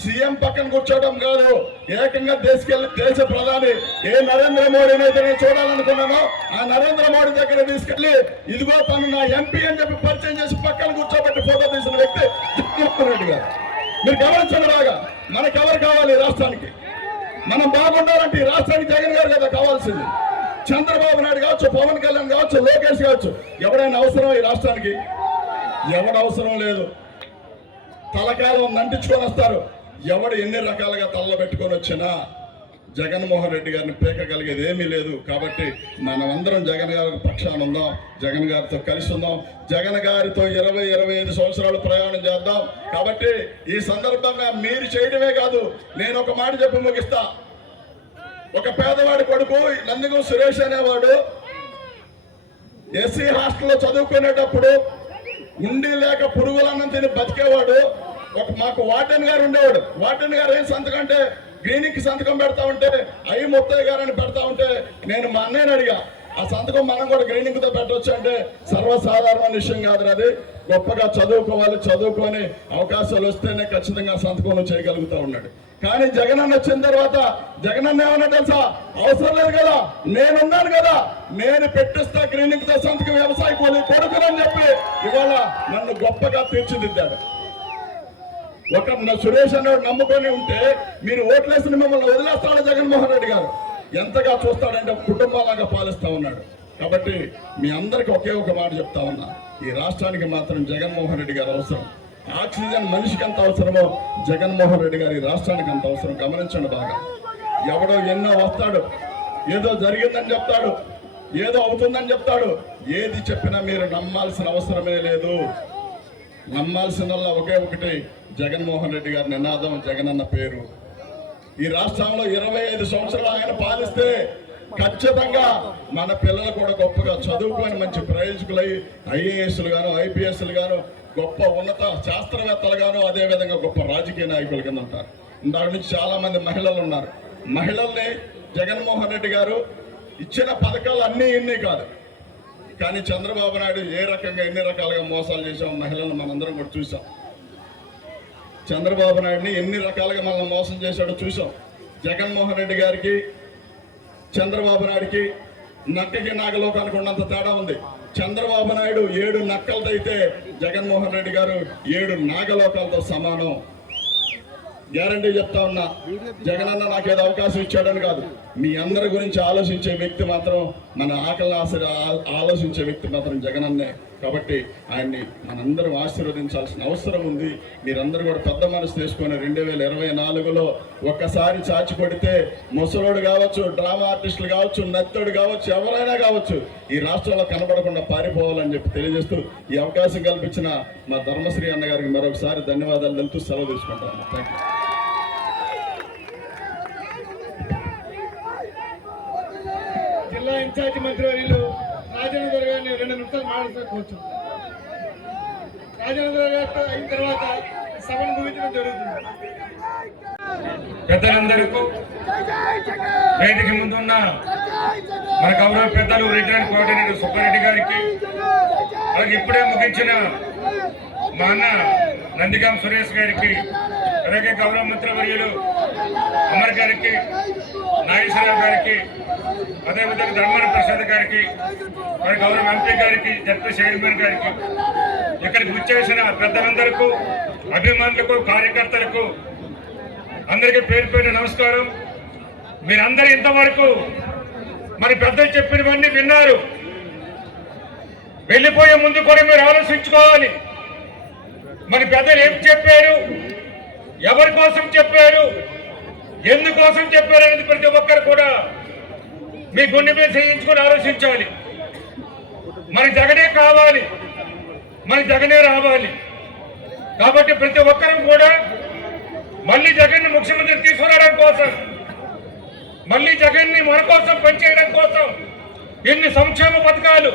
సీఎం పక్కన కూర్చోవడం కాదు, ఏకంగా దేశ ప్రధాని ఏ నరేంద్ర మోడీని అయితే నేను చూడాలనుకున్నానో ఆ నరేంద్ర మోడీ దగ్గర తీసుకెళ్లి ఇదిగో తను నా ఎంపీ అని చెప్పి పరిచయం చేసి పక్కన కూర్చోబెట్టి ఫోటో తీసిన వ్యక్తి జగన్మోహన్ రెడ్డి గారు. మీరు గమనించండి బాగా. మనకెవరు కావాలి రాష్ట్రానికి? మనం బాగుండాలంటే ఈ రాష్ట్రానికి జగన్ గారు కదా కావాల్సింది. చంద్రబాబు నాయుడు కావచ్చు, పవన్ కళ్యాణ్ కావచ్చు, లోకేష్ కావచ్చు, ఎవరైనా అవసరం ఈ రాష్ట్రానికి? ఎవడు అవసరం లేదు. తలకాలం నంటించుకొని వస్తారు. ఎవడు ఎన్ని రకాలుగా తల్ల పెట్టుకొని వచ్చినా జగన్మోహన్ రెడ్డి గారిని పీకగలిగేది ఏమీ లేదు. కాబట్టి మనమందరం జగన్ గారి పక్షాన ఉందాం, జగన్ గారితో కలిసి ఉందాం, జగన్ గారితో 20-25 సంవత్సరాలు ప్రయాణం చేద్దాం. కాబట్టి ఈ సందర్భంగా మీరు చేయడమే కాదు, నేను ఒక మాట చెప్పి ముగిస్తా. ఒక పేదవాడి కొడుకు నందిగం సురేష్ అనేవాడు ఎస్సీ హాస్టల్లో చదువుకునేటప్పుడు ఉండి లేక పురుగులన్నం తిని బతికేవాడు. మాకు వార్డెన్ గారు ఉండేవాడు. వార్డెన్ గారు ఏం సంతకం అంటే గ్రీనింగ్ సంతకం పెడతా ఉంటే అయ్యి ముత్తయ్య గారని పెడతా ఉంటే నేను మా అన్నయ్యని అడిగా, ఆ సంతకం మనం కూడా గ్రీనింగ్ తో పెట్టవచ్చు అంటే సర్వసాధారణమైన విషయం కాదు అది. గొప్పగా చదువుకోవాలి, చదువుకొని అవకాశాలు వస్తేనే ఖచ్చితంగా సంతకం చేయగలుగుతా ఉన్నాడు. కానీ జగనన్న వచ్చిన తర్వాత జగనన్న ఏమన్నా తెలుసా? అవసరం లేదు కదా, నేనున్నాను కదా, నేను పెట్టిస్తా గ్రీనింగ్ తో సంతకం వ్యవసాయ కొడుకునని చెప్పి ఇవాళ నన్ను గొప్పగా తీర్చిదిద్దాడు. ఒక సురేష్ అనేవాడు నమ్ముకొని ఉంటే మీరు ఓట్లేసిన మిమ్మల్ని వదిలేస్తాడు జగన్మోహన్ రెడ్డి గారు. ఎంతగా చూస్తాడంటే కుటుంబాలాగా పాలిస్తా ఉన్నాడు. కాబట్టి మీ అందరికి ఒకే ఒక మాట చెప్తా ఉన్నా, ఈ రాష్ట్రానికి మాత్రం జగన్మోహన్ రెడ్డి గారు అవసరం. ఆక్సిజన్ మనిషికి ఎంత అవసరమో జగన్మోహన్ రెడ్డి గారు ఈ రాష్ట్రానికి అంత అవసరం. గమనించండి బాగా. ఎవడో ఎన్నో వస్తాడు, ఏదో జరిగిందని చెప్తాడు, ఏదో అవుతుందని చెప్తాడు. ఏది చెప్పినా మీరు నమ్మాల్సిన అవసరమే లేదు. నమ్మాల్సిందల్లా ఒకే ఒకటి, జగన్మోహన్ రెడ్డి గారి నినాదం, జగనన్న పేరు. ఈ రాష్ట్రంలో 25 సంవత్సరాలు ఆయన పాలిస్తే ఖచ్చితంగా మన పిల్లలు కూడా గొప్పగా చదువుకొని మంచి ప్రయోజకులై ఐఏఎస్లు గాను, ఐపీఎస్లు గాను, గొప్ప ఉన్నత శాస్త్రవేత్తలు గాను, అదేవిధంగా గొప్ప రాజకీయ నాయకుల కింద ఉంటారు. దాని నుంచి చాలా మంది మహిళలు ఉన్నారు. మహిళల్ని జగన్మోహన్ రెడ్డి గారు ఇచ్చిన పథకాలు అన్నీ ఇన్ని కాదు. కానీ చంద్రబాబు నాయుడు ఏ రకంగా ఎన్ని రకాలుగా మోసాలు చేసాం మహిళలను మనందరం కూడా చూసాం. చంద్రబాబు నాయుడిని ఎన్ని రకాలుగా మనల్ని మోసం చేశాడో చూసాం. జగన్మోహన్ రెడ్డి గారికి చంద్రబాబు నాయుడికి నక్కకి నాగలోకానికి ఉన్నంత తేడా ఉంది. చంద్రబాబు నాయుడు 7 నక్కలతో అయితే జగన్మోహన్ రెడ్డి గారు 7 నాగలోకాలతో సమానం. గ్యారంటీ చెప్తా ఉన్నా, జగనన్న నాకేదో అవకాశం ఇచ్చాడని కాదు, మీ అందరి గురించి ఆలోచించే వ్యక్తి మాత్రం, మన ఆకలి ఆలోచించే వ్యక్తి మాత్రం జగనన్నే. కాబట్టి ఆయన్ని మనందరం ఆశీర్వదించాల్సిన అవసరం ఉంది. మీరందరూ కూడా పెద్ద మనసు తీసుకొని 2024లో ఒక్కసారి చాచి కొడితే ముసలోడు కావచ్చు, డ్రామా ఆర్టిస్టులు కావచ్చు, నత్తోడు కావచ్చు, ఎవరైనా కావచ్చు, ఈ రాష్ట్రంలో కనబడకుండా పారిపోవాలని చెప్పి తెలియజేస్తూ ఈ అవకాశం కల్పించిన మా ధర్మశ్రీ అన్న గారికి మరొకసారి ధన్యవాదాలు తెలుపుతూ సెలవు తీసుకుంటాను. Thank you. జిల్లా ఇన్ఛార్జి మంత్రివర్యులు రాజేంద్ర గారిని 2 నిమిషాలు మాట్లాడుకోవచ్చు. రాజేంద్ర గారితో అయిన తర్వాత సభను ముగించడం జరుగుతుంది. పెద్దలందరికీ, వేదిక ముందున్న మన గౌరవ పెద్దలు రీజనల్ కోఆర్డినేటర్ సుబ్బారెడ్డి గారికి, అలాగే ఇప్పుడే ముగించిన మా అన్న నందిగాం సురేష్ గారికి, అలాగే గౌరవ మంత్రివర్యులు అమర్ గారికి, నాగేశ్వరరావు గారికి, అదేవిధంగా ధర్మాన ప్రసాద్ గారికి, మరి గౌరవ ఎంపీ గారికి, జడ్పీ చైర్మన్ గారికి, ఇక్కడికి వచ్చేసిన పెద్దలందరికీ, అభిమానులకు, కార్యకర్తలకు అందరికీ పేరు పేరు నమస్కారం. మీరందరూ ఇంతవరకు మరి పెద్దలు చెప్పినవన్నీ విన్నారు. వెళ్ళిపోయే ముందు కూడా మీరు ఆలోచించుకోవాలి. మరి పెద్దలు ఏం చెప్పారు, ఎవరి కోసం చెప్పారు, ఎందుకోసం చెప్పారు అనేది ప్రతి ఒక్కరు కూడా మీ గుండె మీద చేయించుకొని ఆలోచించాలి. మరి జగనే కావాలి, మరి జగనే రావాలి. కాబట్టి ప్రతి ఒక్కరూ కూడా మళ్ళీ జగన్ ముఖ్యమంత్రి తీసుకురావడం కోసం, మళ్ళీ జగన్ని మన కోసం పనిచేయడం కోసం, ఇన్ని సంక్షేమ పథకాలు,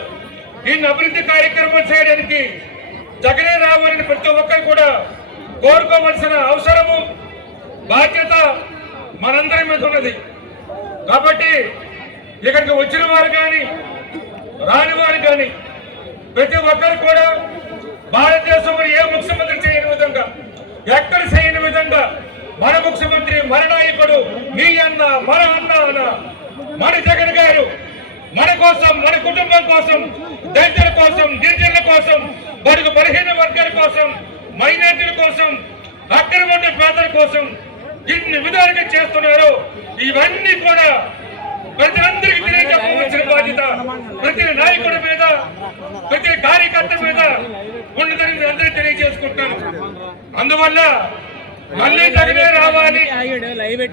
ఇన్ని అభివృద్ధి కార్యక్రమాలు చేయడానికి జగనే రావాలని ప్రతి ఒక్కరు కూడా కోరుకోవలసిన అవసరము, బాధ్యత మనందరి మీద ఉన్నది. కాబట్టి ఇక్కడికి వచ్చిన వారు కానీ రాని వారు కానీ ప్రతి ఒక్కరు కూడా భారతదేశంలో ఏ ముఖ్యమంత్రి చేయని విధంగా, ఎక్కడ చేయని విధంగా మన ముఖ్యమంత్రి, మన నాయకుడు, మీ అన్న, మన అన్న, మన జగన్ గారు మన కోసం, మన కుటుంబం కోసం, దళితుల కోసం, గిరిజనుల కోసం, బడుగు బలహీన వర్గాల కోసం, మైనార్టీల కోసం, అక్రమ పేదల కోసం ఇన్ని విధాలుగా చేస్తున్నారు. ఇవన్నీ కూడా ప్రజలందరికీ తెలియజెప్పవలసిన బాధ్యత ప్రతి నాయకుడి మీద, ప్రతి కార్యకర్త మీద ఉన్నదని అందరూ తెలియజేసుకుంటాను. అందువల్ల మళ్ళీ జగనే రావాలి,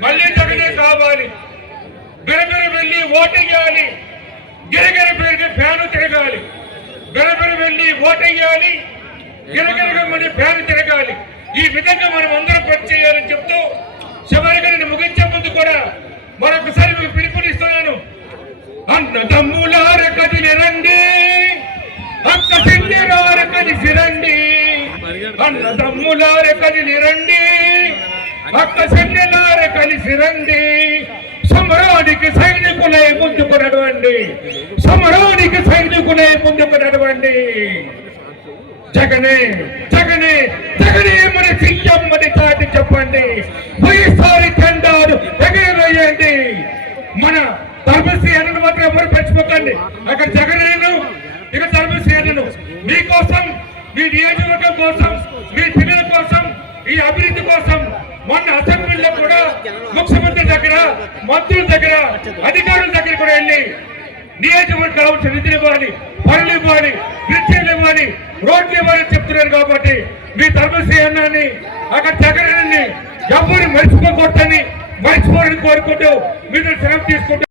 మళ్ళీ జగనే కావాలి. బిరబిర వెళ్ళి ఓటేయాలి, గిరగిర పెరిగి ఫ్యాను తిరగాలి. బిరబిర వెళ్ళి ఓటేయాలి, గిరగిరగా మళ్ళీ ఫ్యాను తిరగాలి. ఈ విధంగా మనం అందరం పనిచేయాలని చెప్తూ చివరిగా నేను ముగించే ముందు కూడా మరొకసారి మీకు పిలుపునిస్తున్నాను. అన్నదమ్ములార కదిలి రండి, అక్క చెల్లెలార కలిసి రండి. అన్నదమ్ములార కదిలి రండి, అక్క చెల్లెలార కలిసి రండి. సమరానికి సైనికులై ముందుకు నడవండి, సమరానికి సైనికులై ముందుకు నడవండి. జగనే జగనే జగనే మన సీఎం అని చాటి చెప్పండి. వైఎస్ఆర్ జెండాను ఎగరవేయండి. మన ధర్మశ్రీ అన్నను మాత్రం ఎవరు పెంచుకోకండి. అక్కడ జగన్ను, ఇక్కడ ధర్మశ్రీ అన్నను మీకోసం, మీ నియోజకవర్గం కోసం, మీ పిల్లల కోసం, ఈ అభివృద్ధి కోసం మొన్న అసెంబ్లీలో కూడా ముఖ్యమంత్రి దగ్గర, మంత్రుల దగ్గర, అధికారుల దగ్గర కూడా వెళ్ళి నియోజకవర్గం కావాల్సిన నిధులు ఇవ్వాలి, పనులు ఇవ్వాలి, బ్రిడ్జీలు ఇవ్వాలి, రోడ్లు ఇవ్వాలని చెప్తున్నారు. కాబట్టి మీ ధర్మశ్రీ అన్నాన్ని, అక్కడ జగన్ ఎవరు మర్చిపోకూడదని, మర్చిపోవాలని కోరుకుంటూ మీరు శ్రమ తీసుకుంటూ